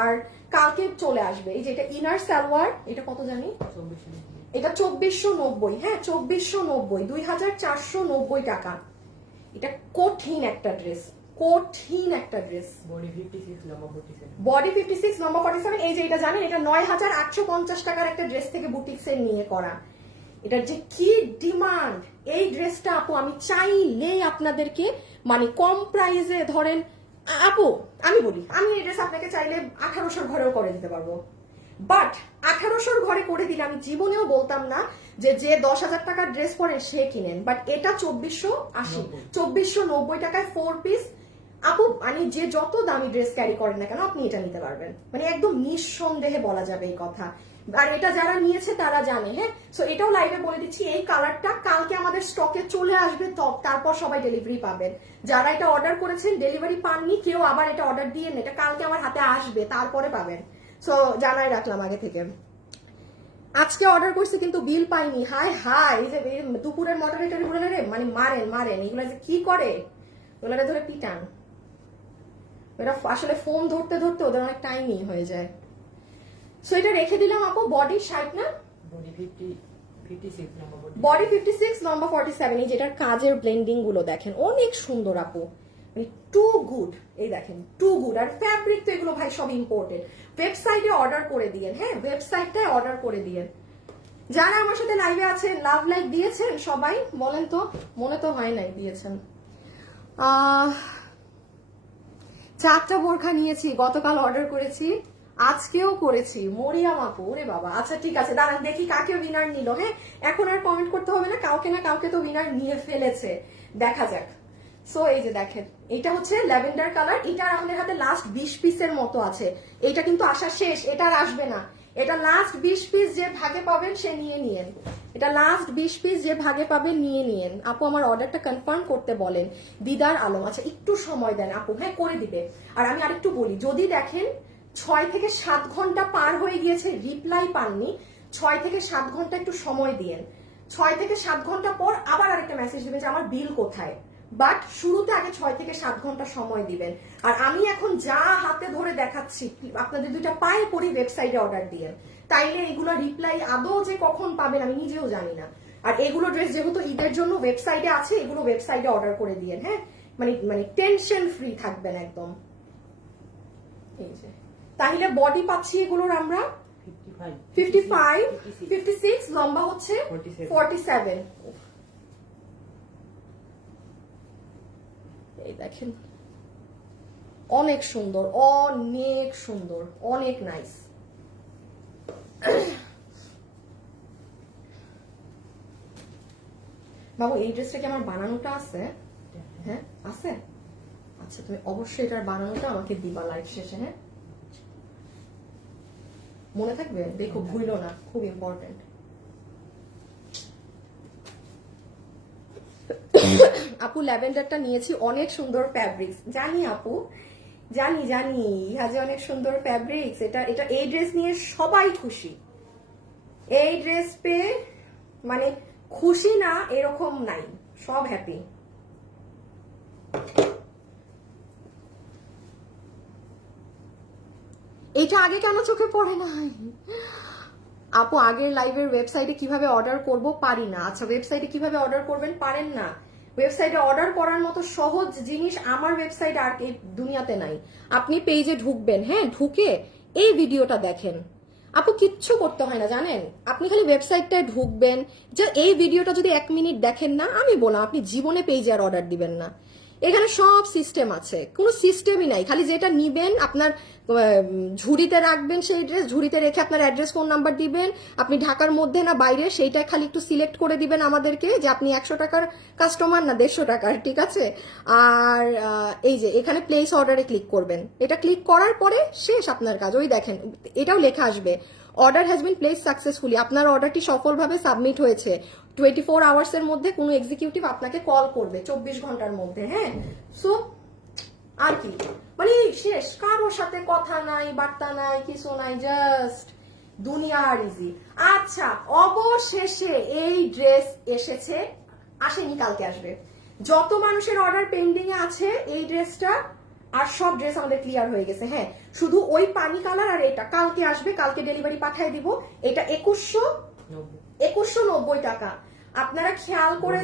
আর কালকে চলে আসবে। এই যে এটা ইনার সালোয়ার, এটা কত জানি, এটা 2490, হ্যাঁ 2490, 2490 টাকা। এটা কঠিন একটা ড্রেস, কঠিন একটা ড্রেস। বডি 56, লম্বা 47, বডি 56, লম্বা 47। এই যে এটা জানেন, এটা 9850 টাকার একটা ড্রেস থেকে বুটিক্সের নিয়ে করা। এটার যে কি ডিমান্ড, এই ড্রেসটা আপু আমি চাইলেই আপনাদেরকে মানে কম প্রাইসে ধরেন, আপু আমি বলি, আমি এই ড্রেস আপনাকে চাইলে 1800 ঘরেও করে দিতে পারবো, বাট 1800 ঘরে করে দিলে আমি জীবনেও বলতাম না যে 10,000 টাকার ড্রেস পরে সে কিনেন, বাট এটা 2480, 2490 টাকায় 4 পিস। আপু মানে যে যত দামি ড্রেস ক্যারি করেন না কেন আপনি এটা নিতে পারবেন, মানে একদম নিঃসন্দেহে বলা যাবে এই কথা। আর এটা যারা নিয়েছে তারা জানে, হ্যাঁ। সো এটাও লাইভে বলে দিচ্ছি, এই কালারটা কালকে আমাদের স্টকে চলে আসবে, তারপর সবাই ডেলিভারি পাবেন। যারা এটা অর্ডার করেছেন ডেলিভারি পাননি, কেউ আবার এটা অর্ডার দিয়ে এটা কালকে আমার হাতে আসবে, তারপরে পাবেন। সো জানাই রাখলাম আগে থেকে। আজকে অর্ডার করছি কিন্তু বিল পাইনি, হাই হাই। এই যে দুপুরের মডারেটর গুলো মানে মারেন এগুলো যে কি করে, ওগুলো ধরে পিটান, ওরা আসলে ফোন ধরতে ধরতে ওদের অনেক টাইমই হয়ে যায়। সো এটা রেখে দিলাম আপু। বডি 60 না, বডি 56, লম্বা 40, বডি 56, লম্বা 47। এই যেটার কাজের ব্লেন্ডিং গুলো দেখেন অনেক সুন্দর আপু, মানে টু গুড। এই দেখেন টু গুড। আর ফ্যাব্রিক তো এগুলো ভাই সব ইম্পোর্টেড। ওয়েবসাইটে অর্ডার করে দিয়েন, হ্যাঁ ওয়েবসাইটটায় অর্ডার করে দিয়েন। যারা আমার সাথে লাইভে আছেন লাভ লাইক দিয়েছেন সবাই বলেন তো, মনে তো হয় নাই দিয়েছেন। 4টা বোরখা নিয়েছি, গতকাল অর্ডার করেছি, আজকেও করেছি। মরিয়াম আপু, ওরে বাবা, আচ্ছা ঠিক আছে দাঁড়ান দেখি কাকে উইনার নিল, হ্যাঁ এখন আর কমেন্ট করতে হবে না, কাউকে না কাউকে তো উইনার নিয়ে ফেলেছে, দেখা যাক। সো এই যে দেখেন, এটা হচ্ছে ল্যাভেন্ডার কালার, এটা আমাদের হাতে লাস্ট 20 পিসের মতো আছে, এটা কিন্তু আসা শেষ, এটা আর আসবে না। এটা লাস্ট 20 পিস যে ভাগে পাবেন সে নিয়ে নিয়েন, এটা লাস্ট 20 পিস যে ভাগে পাবেন নিয়ে নিয়েন। আপু আমার অর্ডারটা কনফার্ম করতে বলেন। দিদার আলম, আচ্ছা একটু সময় দেন আপু, হ্যাঁ করে দিবে। আর আমি আরেকটু বলি, যদি দেখেন 6 থেকে 7 ঘন্টা পার হয়ে গিয়েছে রিপ্লাই পাননি, 6 থেকে 7 ঘন্টা একটু সময় দিয়েন। 6 থেকে 7 ঘন্টা পর আবার আরেকটা মেসেজ দেবেন যে আমার বিল কোথায়, বাট শুরুতে আগে 6 থেকে 7 ঘন্টা সময় দিবেন। আর আমি এখন যা হাতে ধরে দেখাচ্ছি আপনাদের 2টা পায়ে পড়ি ওয়েবসাইটে অর্ডার দিয়ে, তাইলে এগুলো রিপ্লাই আদৌ যে কখন পাবেন আমি নিজেও জানি না। আর এগুলো ড্রেস যেহেতু ঈদের জন্য ওয়েবসাইটে আছে, এগুলো ওয়েবসাইটে অর্ডার করে দিয়েন, হ্যাঁ মানে টেনশন ফ্রি থাকবেন একদম। এই যে তাহলে বডি পাচ্ছি এগুলোর আমরা 55 55 56 56 লম্বা হচ্ছে 47 47 এই দেখেন অনেক সুন্দর অনেক সুন্দর অনেক নাইস বাবু এই ড্রেসটা কি আমার বানানোটা আছে হ্যাঁ আছে আচ্ছা তুমি অবশ্যই এটার বানানোটা আমাকে দিবা লাইভ শেষে হ্যাঁ মনে থাকবে দেখো ভুলো না খুব ইম্পর্টেন্ট আপু ল্যাভেন্ডারটা নিয়েছি অনেক সুন্দর ফ্যাব্রিক্স জানি আপু জানি জানি আজ অনেক সুন্দর ফ্যাব্রিক্স এটা এটা এই ড্রেস নিয়ে সবাই খুশি এই ড্রেস পেয়ে মানে খুশি না এরকম নাই সব হ্যাপি এটা আগে কেন চোখে পড়ে নাই আপু আগের লাইভের ওয়েবসাইটে কিভাবে অর্ডার করব পারি না আচ্ছা ওয়েবসাইটে কিভাবে অর্ডার করবেন পারেন না ওয়েবসাইটে অর্ডার করার মতো সহজ জিনিস আমার ওয়েবসাইট আর এই দুনিয়াতে নাই আপনি পেজে ঢুকবেন হ্যাঁ ঢুকে এই ভিডিওটা দেখেন আপু কিচ্ছু করতে হয় না জানেন আপনি খালি ওয়েবসাইটটায় ঢুকবেন যে এই ভিডিওটা যদি 1 মিনিট দেখেন না আমি বললাম আপনি জীবনে পেজে আর অর্ডার দিবেন না এখানে সব সিস্টেম আছে কোনো সিস্টেমই নাই খালি যেটা নিবেন আপনার ঝুড়িতে রাখবেন সেই ড্রেস ঝুড়িতে রেখে আপনার অ্যাড্রেস ফোন নাম্বার দিবেন আপনি ঢাকার মধ্যে না বাইরে সেইটা খালি একটু সিলেক্ট করে দিবেন আমাদেরকে যে আপনি 100 টাকার কাস্টমার না 150 টাকার ঠিক আছে আর এই যে এখানে প্লেস অর্ডারে ক্লিক করবেন এটা ক্লিক করার পরে শেষ আপনার কাজ ওই দেখেন এটাও লেখা আসবে order has been place successfully আপনার অর্ডারটি সফলভাবে সাবমিট হয়েছে 24 আওয়ার্স এর মধ্যে কোনো এক্সিকিউটিভ আপনাকে কল করবে 24 ঘন্টার মধ্যে হ্যাঁ সো আর কি মানে শেষ কারোর সাথে কথা নাই বার্তা নাই কিছু নাই জাস্ট দুনিয়া আর ইজি আচ্ছা অবশেষে এই ড্রেস এসেছে আসেনি কালকে আসবে যত মানুষের অর্ডার পেন্ডিং এ আছে এই ড্রেসটা আর সব ড্রেস আমাদের ক্লিয়ার হয়ে গেছে হ্যাঁ শুধু ওই পানি কালার আর এটা কালকে আসবে কালকে ডেলিভারি পাঠিয়ে দিব এটা 2190 টাকা আপনারা খেয়াল করে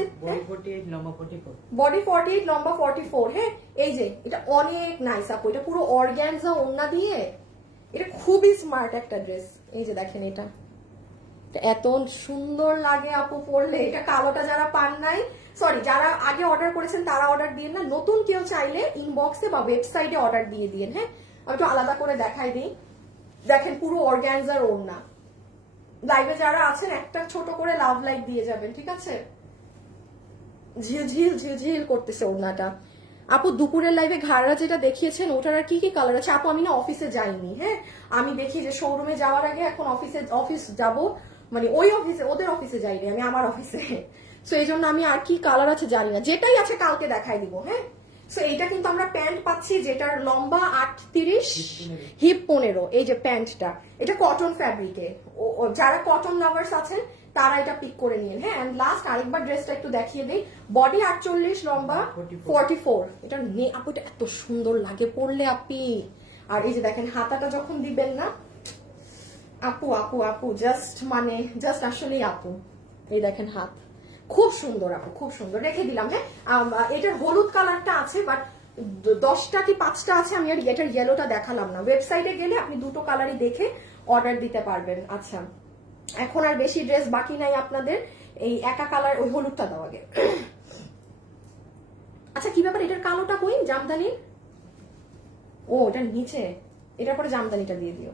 বডি 48 লম্বা 44 হ্যাঁ এই যে এটা অনেক নাইস আপু এটা পুরো অর্গানজা ওড়না দিয়ে এটা খুবই স্মার্ট একটা ড্রেস এই যে দেখেন এটা এত সুন্দর লাগে আপু পরলে এটা কালোটা যারা পান নাই সরি যারা আগে অর্ডার করেছেন তারা অর্ডার দিয়ে না নতুন কেউ চাইলে ইনবক্সে বা ওয়েবসাইটে অর্ডার দিয়ে দিন হ্যাঁ আমি একটু আলাদা করে দেখাই দিই দেখেন পুরো অর্গানজার ওড়না লাইভে যারা আছেন একটা ছোট করে লাভ লাইক দিয়ে যাবেন ঠিক আছে ঝিলঝিল ঝিলঝিল করতেছে ওড়নাটা আপু দুপুরের লাইভে ঘাড়রা যেটা দেখিয়েছেন ওটার আর কি কি কালার আছে আপু আমি না অফিসে যাইনি হ্যাঁ আমি দেখি যে শোরুমে যাওয়ার আগে এখন অফিস যাব মানে ওই অফিসে ওদের অফিসে যাইনি আমি আমার অফিসে সো এই জন্য আমি আর কি কালার আছে জানি না যেটাই আছে কালকে দেখাই দিব হ্যাঁ সো এইটা কিন্তু আমরা প্যান্ট পাচ্ছি যেটার লম্বা 38 হিপ 15 এই যে প্যান্টটা এটা কটন ফ্যাব্রিকে যারা কটন লাভার্স আছেন তারা এটা পিক করে নিন হ্যাঁ এন্ড লাস্ট আরেকবার ড্রেসটা একটু দেখিয়ে দেই বডি 48 লম্বা 44 এটা আপু এটা এত সুন্দর লাগে পরলে আপনি আর এই যে দেখেন হাতাটা যখন দিবেন না আপু আপু আপু জাস্ট আসলেই আপু এই দেখেন হাত খুব সুন্দর আপু খুব সুন্দর রেখে দিলাম হ্যাঁ এটার হলুদ কালারটা আছে বাট 10টা কি 5টা আছে আমি আর এটার ইয়েলোটা দেখালাম না ওয়েবসাইটে গেলে আপনি দুটো কালারই দেখে অর্ডার দিতে পারবেন আচ্ছা এখন আর বেশি ড্রেস বাকি নাই আপনাদের এই একা কালার ওই হলুদটা দাও আগে আচ্ছা কি ব্যাপার এটার কালোটা কই জামদানি ও এটা নিচে এটার পরে জামদানিটা দিয়ে দিও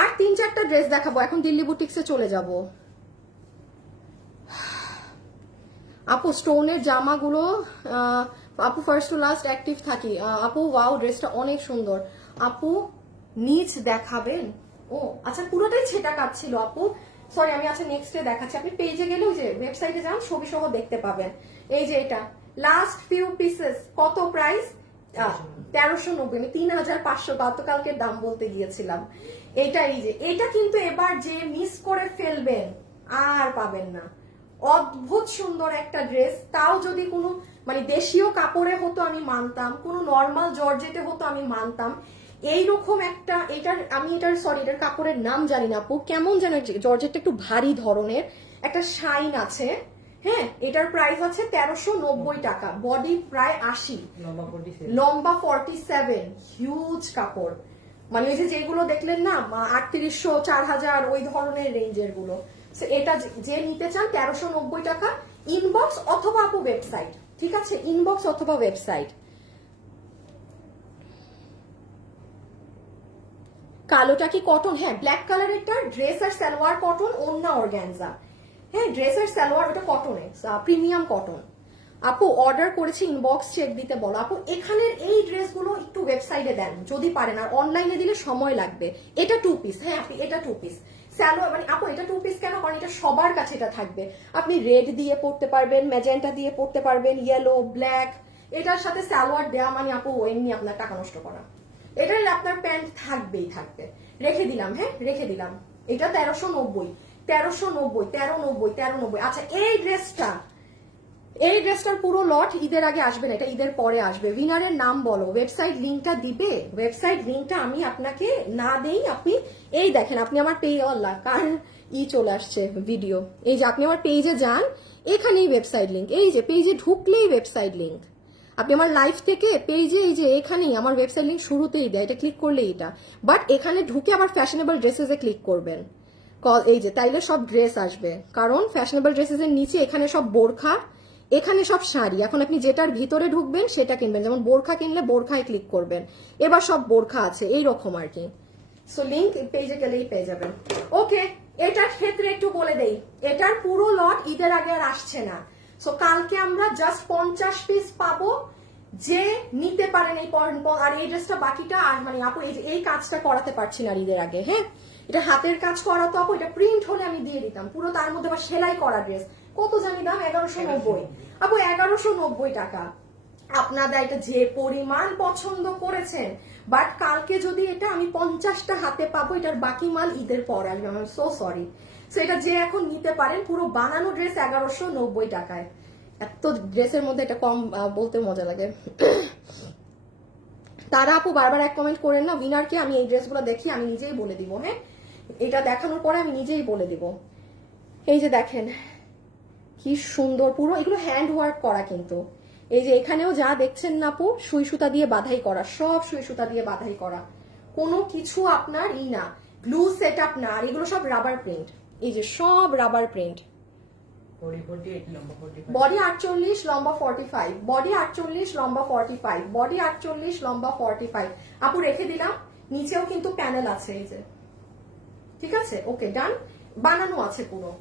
আর 3-4টা ড্রেস দেখাবো এখন দিল্লি বুটিক্সে চলে যাব আপু স্টোনের জামাগুলো আপু ফার্স্ট টু লাস্ট অ্যাক্টিভ থাকি আপু ওয়াও ড্রেসটা অনেক সুন্দর আপু নিচ দেখাবেন ও আচ্ছা পুরোটাই ছেটা কাজ ছিল আপু সরি আমি আচ্ছা নেক্সটে দেখাচ্ছি আপনি পেজে গেলে ওই যে ওয়েবসাইটে যান ছবি সহ দেখতে পাবেন এই যে এটা লাস্ট ফিউ পিসেস কত প্রাইস 1390 আমি 3500 গতকালকে দাম বলতে গিয়েছিলাম এটা এই যে এটা কিন্তু এবার যে মিস করে ফেলবেন আর পাবেন না অদ্ভুত সুন্দর একটা ড্রেস তাও যদি কোনো মানে দেশীয় কাপড়ে হতো আমি মানতাম কোনো নর্মাল জর্জেটে হতো আমি মানতাম এইরকম একটা এটার কাপড়ের নাম জানি না আপু কেমন যেন জর্জেটটা একটু ভারী ধরনের একটা শাইন আছে হ্যাঁ এটার প্রাইস আছে 1390 টাকা বডি প্রায় 80 লম্বা 47 হিউজ কাপড় মানে ওই যে যেগুলো দেখলেন না 3800 4000 ওই ধরনের রেঞ্জের গুলো। So এটা যে নিতে চান 1390 টাকা, ইনবক্স অথবা আপু ওয়েবসাইট, ঠিক আছে, ইনবক্স অথবা ওয়েবসাইট। কালোটা কি কটন? হ্যাঁ, ব্ল্যাক কালারেরটা ড্রেস আর সালোয়ার কটন, ওন্না অর্গানজা। হ্যাঁ, ড্রেস আর সালোয়ার ওটা কটনে, প্রিমিয়াম কটন। আপু অর্ডার করেছি, ইনবক্স চেক দিতে বলো। আপু এখানের এই ড্রেসগুলো একটু ওয়েবসাইটে দেন যদি পারেন, আর অনলাইনে দিলে সময় লাগবে। এটা 2 পিস, হ্যাঁ আপনি এটা 2 পিস সালোয়ার, মানে আপু এটা 2 পিস কেন, কারণ এটা সবার কাছে এটা থাকবে। আপনি রেড দিয়ে পড়তে পারবেন, ম্যাজেন্টা দিয়ে পড়তে পারবেন, ইয়েলো, ব্ল্যাক। এটার সাথে সালোয়ার দেওয়া মানে আপু এমনি আপনার টাকা নষ্ট করা। এটার আপনার প্যান্ট থাকবেই থাকবে। রেখে দিলাম, হ্যাঁ রেখে দিলাম। এটা 1390, 1390, 1390, 1390। আচ্ছা এই ড্রেসটার পুরো লট ঈদের আগে আসবে না, এটা ঈদের পরে আসবে। উইনারের নাম বলো, ওয়েবসাইট লিঙ্কটা দিবে। ওয়েবসাইট লিঙ্কটা আমি আপনাকে না দেই, আপনি এই দেখেন, আপনি আমার কার চলে আসছে ভিডিও, এই যে আপনি আমার পেজে যান, এখানেই ওয়েবসাইট লিঙ্ক, এই যে পেজে ঢুকলেই ওয়েবসাইট লিঙ্ক। আপনি আমার লাইভ থেকে পেজে এই যে এখানেই আমার ওয়েবসাইট লিঙ্ক শুরুতেই দেয়, এটা ক্লিক করলে এটা, বাট এখানে ঢুকে আবার ফ্যাশনেবল ড্রেসেসে ক্লিক করবেন, এই যে তাইলে সব ড্রেস আসবে। কারণ ফ্যাশনেবল ড্রেসেসের নিচে এখানে সব বোরখা, এখানে সব শাড়ি। এখন আপনি যেটার ভিতরে ঢুকবেন সেটা কিনবেন, যেমন বোরখা কিনলে বোরখায় ক্লিক করবেন, এবার সব বোরখা আছে এইরকম আর কি। সো লিঙ্ক পেজে গেলেই পেয়ে যাবেন। ওকে, এটার ক্ষেত্রে একটু বলে দেই, এটার পুরো লট ঈদের আগে আর আসছে না। সো কালকে আমরা জাস্ট 50 পিস পাবো, যে নিতে পারেন এই আর এই ড্রেসটা বাকিটা আর মানে আপু এই কাজটা করাতে পারছি না ঈদের আগে। হ্যাঁ, এটা হাতের কাজ করা তো আপু, এটা প্রিন্ট হলে আমি দিয়ে দিতাম পুরো, তার মধ্যে আবার সেলাই করা ড্রেস। কত জানি দাম? 1190 আপু, 1190 টাকা। আপনারা এটা যে পরিমাণ পছন্দ করেছেন, বাট কালকে যদি এটা আমি 50টা হাতে পাবো, এটার বাকি মাল ঈদের পর আসবে। আমি সো সরি। সো এটা যে এখন নিতে পারেন, পুরো বানানো ড্রেস 1190 টাকায়। এত ড্রেসের মধ্যে এটা কম বলতে মজা লাগে। তারা আপু বারবার এক কমেন্ট করেন না, উইনারকে আমি এই ড্রেসগুলো দেখি আমি নিজেই বলে দিব। হ্যাঁ, এটা দেখানোর পরে আমি নিজেই বলে দিব। এই যে দেখেন কি সুন্দর, পুরো এগুলো হ্যান্ড ওয়ার্ক করা কিন্তু। এই যে এখানেও যা দেখছেন না আপু, সুই সুতা দিয়ে বাধাই করা, সব সুই সুতা দিয়ে বাধাই করা, কোনো কিছু আপনার না গ্লু সেট আপ না। আর এগুলো সব রাবার প্রিন্ট, এই যে সব রাবার প্রিন্ট। বডি 48, লম্বা 45, বডি 48, লম্বা 45, বডি 48, লম্বা 45। আপু রেখে দিলাম, নিচেও কিন্তু প্যানেল আছে এই যে, ঠিক আছে। ওকে ডান, বানানো আছে পুরো।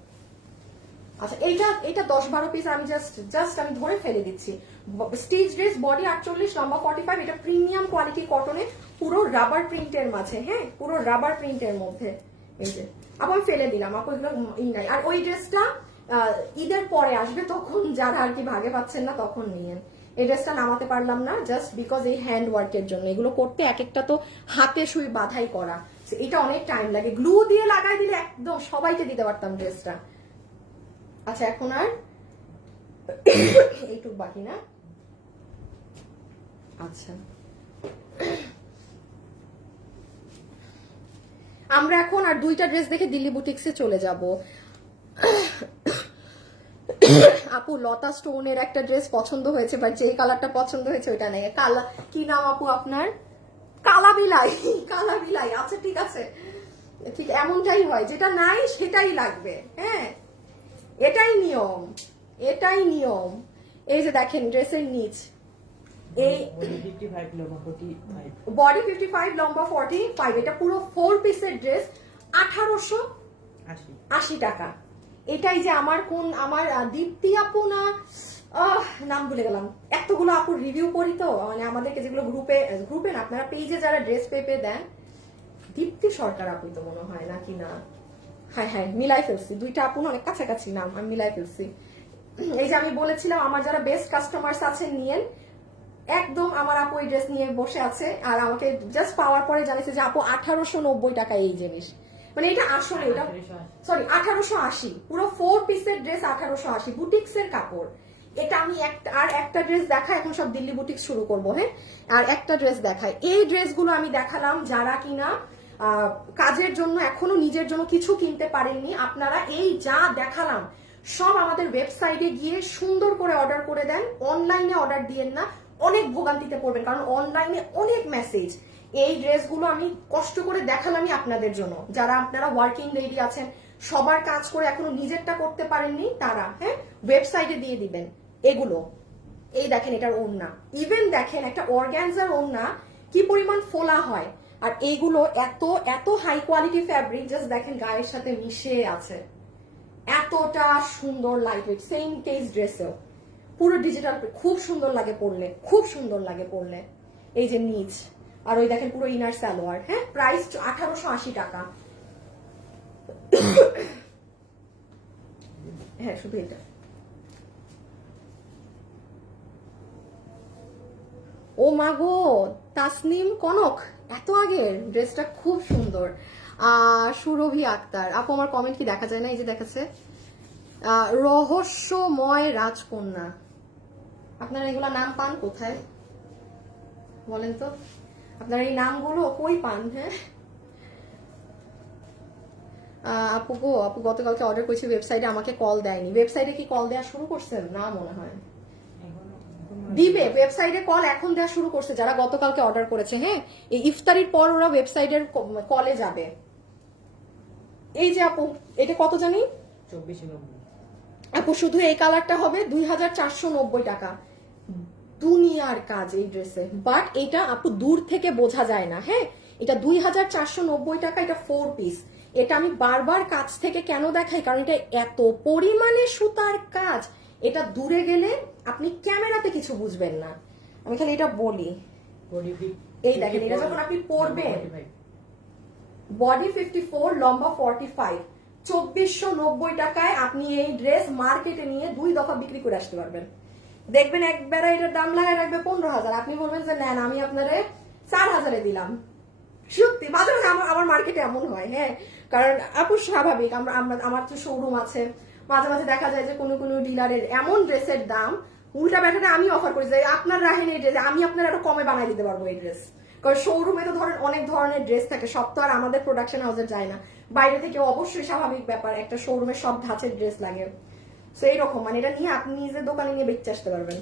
আচ্ছা এইটা 10-12 পিস আমি জাস্ট আমি ধরে ফেলে দিচ্ছি। স্টিচ ড্রেস, বডি 48, লম্বা 45, এটা প্রিমিয়াম কোয়ালিটি কটনে, পুরো রাবার প্রিন্টের মাঝে। হ্যাঁ, পুরো রাবার প্রিন্টের মধ্যে। এই যে আপু আমি ফেলে দিলাম, আপু এগুলো নাই। আর ওই ড্রেসটা ঈদের পরে আসবে, তখন যারা আর কি ভাগে পাচ্ছেন না তখন নিয়েন। এই ড্রেসটা নামাতে পারলাম না জাস্ট বিকজ এই হ্যান্ড ওয়ার্কের জন্য। এগুলো করতে এক একটা তো হাতে সুই বাধাই করা, এটা অনেক টাইম লাগে। গ্লু দিয়ে লাগাই দিলে একদম সবাইকে দিতে পারতাম ড্রেসটা। আচ্ছা এখন আর এইটুক বাকি না। আচ্ছা আমরা এখন আর 2টা ড্রেস দেখে দিল্লি বুটিক্সে চলে যাব। আপু লতা স্টোনের একটা ড্রেস পছন্দ হয়েছে, বাট যে কালারটা পছন্দ হয়েছে ওইটা নেই। কালা কি নাম আপু আপনার? কালা বিলাই, কালা বিলাই। আচ্ছা ঠিক আছে, ঠিক এমনটাই হয়, যেটা নাই সেটাই লাগবে। হ্যাঁ, এটাই নিয়ম, এটাই নিয়ম। এই যে দেখেন ড্রেসের নিচ, এই বডি 55, লম্বা 45, এটা পুরো 4 পিসের ড্রেস 1880 টাকা। এটাই যে আমার দীপ্তি আপু না, নাম ভুলে গেলাম, এতগুলো আপুর রিভিউ করি তো, মানে আমাদেরকে যেগুলো গ্রুপে না, আপনারা পেজে যারা ড্রেস পেপে দেন, দীপ্তি সরকার আপুই তো মনে হয় নাকি না। হ্যাঁ হ্যাঁ, মিলাই ফেলছি, 2টা আপু অনেক কাছাকাছি নাম, আমি মিলাই ফেলছি। এই যে আমি বলেছিলাম আমার যারা বেস্ট কাস্টমার্স আছেন নিয়েন, একদম আমার আপু এই ড্রেস নিয়ে বসে আছে, আর আমাকে জাস্ট পাওয়ার পরে জানিয়েছে যে আপু 1890 টাকায় এই জিনিস, মানে এটা আসলে এটা সরি 1880, পুরো 4 পিসের ড্রেস 1880, বুটিক্সের কাপড়। এটা আমি একটা ড্রেস দেখাই, এখন সব দিল্লি বুটিক্স শুরু করবো। হ্যাঁ, আর একটা ড্রেস দেখাই। এই ড্রেসগুলো আমি দেখালাম যারা কিনা কাজের জন্য এখনো নিজের জন্য কিছু কিনতে পারেননি। আপনারা এই যা দেখালাম সব আমাদের ওয়েবসাইটে গিয়ে সুন্দর করে অর্ডার করে দেন, অনলাইনে অর্ডার দিয়েন না, অনেক ভোগান্তিতে পড়বেন, কারণ অনলাইনে অনেক মেসেজ। এই ড্রেসগুলো আমি কষ্ট করে দেখালামই আপনাদের জন্য, যারা আপনারা ওয়ার্কিং লেডি আছেন, সবার কাজ করে এখনো নিজেরটা করতে পারেননি তারা, হ্যাঁ, ওয়েবসাইটে দিয়ে দিবেন এগুলো। এই দেখেন এটার ওড়না, ইভেন দেখেন একটা অর্গানজার ওড়না কি পরিমাণ ফোলা হয়, আর এইগুলো এত এত হাই কোয়ালিটি ফ্যাব্রিক, জাস্ট দেখেন গায়ের সাথে মিশে আছে, এতটা সুন্দর লাইট ওয়েট। সেম কেস ড্রেসেও পুরো ডিজিটাল, খুব সুন্দর লাগে পরলে, খুব সুন্দর লাগে পরলে। এই যে নিচ, আর ওই দেখেন পুরো ইনার সালোয়ার, হ্যাঁ, প্রাইস 1880 টাকা। হ্যাঁ, শুধু এটা। ও মা গো, তাসনিম কনক, এত আগের ড্রেসটা খুব সুন্দর। সুরভি আক্তার আপু, আমার কমেন্ট কি দেখা যায় না? এই যে দেখাচ্ছে, রহস্যময় রাজকন্যা। আপনারা এগুলা নাম পান কোথায় বলেন তো? আপনারা এই নামগুলো কই পান? হ্যাঁ আপু গো, আপু গতকালকে অর্ডার করেছি ওয়েবসাইটে, আমাকে কল দেয়নি। ওয়েবসাইটে কি কল দেওয়া শুরু করছেন? না মনে হয় দিবে, ওয়েবসাইটে কল এখন দেওয়া শুরু করছে যারা গতকালকে অর্ডার করেছে। হ্যাঁ, এই ইফতারির পর ওরা ওয়েবসাইটের কলে যাবে। এই যে আপু, এটা কত জানি? 2490। আপু শুধু এই কালারটা হবে 2490 টাকা। দুনিয়ার কাজ এই ড্রেসে, বাট এটা আপু দূর থেকে বোঝা যায় না। হ্যাঁ, এটা 2490 টাকা, এটা 4 পিস। এটা আমি বারবার কাছ থেকে কেন দেখাই, কারণ এটা এত পরিমাণে সুতার কাজ, এটা দূরে গেলে আপনি ক্যামেরাতে কিছু বুঝবেন না। আমি খালি এটা বলি, এই দেখেন এটা যখন আপনি পরবেন, বডি 54, লম্বা 45, 2490 টাকায় আপনি এই ড্রেস মার্কেটে নিয়ে 2 দফা বিক্রি করে আসতে পারবেন। দেখবেন একবারে এটার দাম লাগায় রাখবে 15,000, আপনি বলবেন যে নেন আমি আপনারে 4,000-এ দিলাম। সত্যি মাঝে মাঝে আমার মার্কেটে এমন হয়। হ্যাঁ, কারণ আপু স্বাভাবিক, আমার তো শোরুম আছে, মাঝে মাঝে দেখা যায় যে কোনো কোনো ডিলারের এমন ড্রেসের দাম, উল্টা ব্যাটারে আমি অফার করি যে আপনার রাহেন এই ড্রেস আমি আপনার আরো কমে বানাই দিতে পারবো এই ড্রেস। কারণ শোরুমে তো ধরেন অনেক ধরনের ড্রেস থাকে, সব তো আর আমাদের প্রোডাকশন হাউসে যায় না, বাইরে থেকে অবশ্যই স্বাভাবিক ব্যাপার, একটা শোরুমে সব ধাঁচের ড্রেস লাগে। তো এইরকম মানে এটা নিয়ে আপনি নিজের দোকানে নিয়ে বেচতে আসতে পারবেন।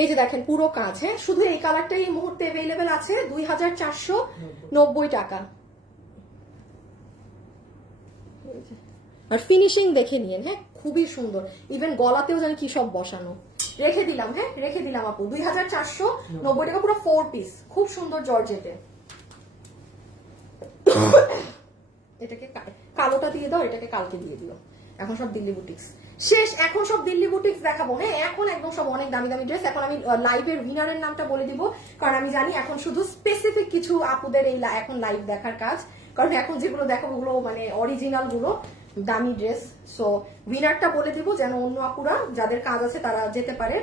এই যে দেখেন পুরো কাজ, হ্যাঁ, শুধু এই কালারটা এই মুহূর্তে अवेलेबल আছে 2490 টাকা। আর ফিনিশিং দেখে নিন, হ্যাঁ, খুবই সুন্দর, ইভেন গলাতেও জানি কি সব বসানো। রেখে দিলাম, হ্যাঁ, রেখে দিলাম আপু 2490 টাকা, পুরো 4 পিস, খুব সুন্দর জর্জেটে। এটাকে কালোটা দিয়ে দাও, এটাকে কালকে দিয়ে দিও। এখন সব দিল্লি বুটিক্স শেষ, এখন সব দিল্লি বুটিক্স দেখাবো। হ্যাঁ, এখন একদম সব অনেক দামি দামি ড্রেস। এখন আমি লাইভের উইনারের নামটা বলে দিব, কারণ আমি জানি এখন শুধু স্পেসিফিক কিছু আপুদের এই এখন লাইভ দেখার কাজ, কারণ এখন যেগুলো দেখাবো ওগুলো মানে অরিজিনাল গুলো দামি ড্রেস। সো উইনারটা বলে দিব যেন অন্য আপুরা যাদের কাজ আছে তারা যেতে পারে।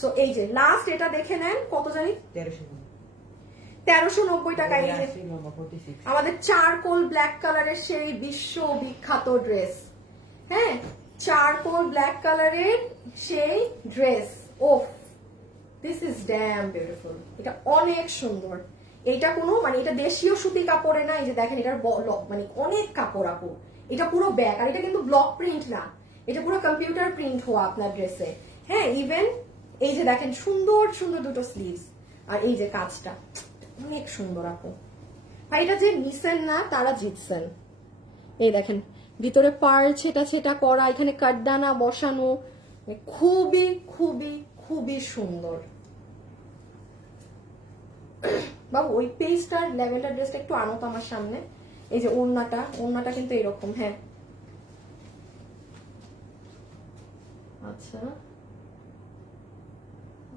সো এই যে লাস্ট এটা দেখে নেন, কত জানি 1390 টাকা। এই যে আমাদের চারকোল ব্ল্যাক কালারের সেই বিশ্ববিখ্যাত ড্রেস, হ্যাঁ, চারকোল ব্ল্যাক কালারের সেই dress. Of, this is dam beautiful, এটা অনেক সুন্দর। এটা কোনো মানে এটা দেশীয় সুতি কাপড়ে না, এই যে দেখেন এটার মানে অনেক কাপড় আপু, এটা পুরো ব্যাগ, আর এটা কিন্তু ব্লক প্রিন্ট না, এটা পুরো কম্পিউটার প্রিন্ট হওয়া আপনার ড্রেসে। হ্যাঁ, ইভেন এই যে দেখেন সুন্দর সুন্দর দুটো স্লিভস, আর এই যে কাজটা অনেক সুন্দর আপু। আর এটা যে নিছেন না তারা জিতছেন। এই দেখেন ভিতরে পার্ল ছেটা ছেটা করা, এখানে কাটদানা বসানো, খুবই খুবই খুবই সুন্দর। বাবু ওই পেস্টার ল্যাভেন্ডার ড্রেসটা একটু আনো তো আমার সামনে। এই যে ওড়নাটা কিন্তু এরকম। হ্যাঁ, আচ্ছা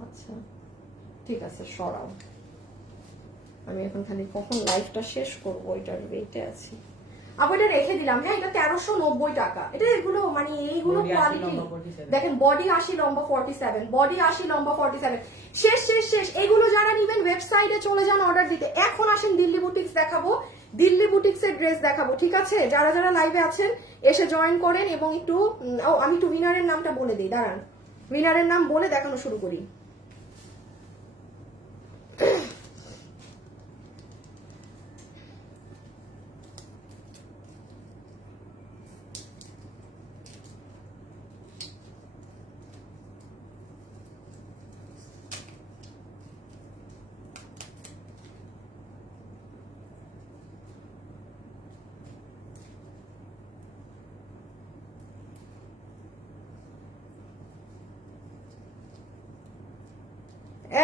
আচ্ছা ঠিক আছে, সরাও। আমি এখন খালি কখন লাইভটা শেষ করবো ওইটার ওয়েটে আছি। আবার এটা রেখে দিলাম। হ্যাঁ, এটা 1390 টাকা। এটা এগুলো মানে এইগুলো কোয়ালিটি দেখেন, বডি 80 লম্বা 47, বডি 80 লম্বা 47। শেষ শেষ শেষ। এগুলো যারা নিবেন ওয়েবসাইটে চলে যান অর্ডার দিতে। এখন আসেন দিল্লি বুটিক্স দেখাবো, দিল্লি বুটিক্স এর ড্রেস দেখাবো, ঠিক আছে? যারা যারা লাইভে আছেন এসে জয়েন করেন, এবং একটু আমি একটু উইনারের নামটা বলে দিই, দাঁড়ান, উইনারের নাম বলে দেখানো শুরু করি।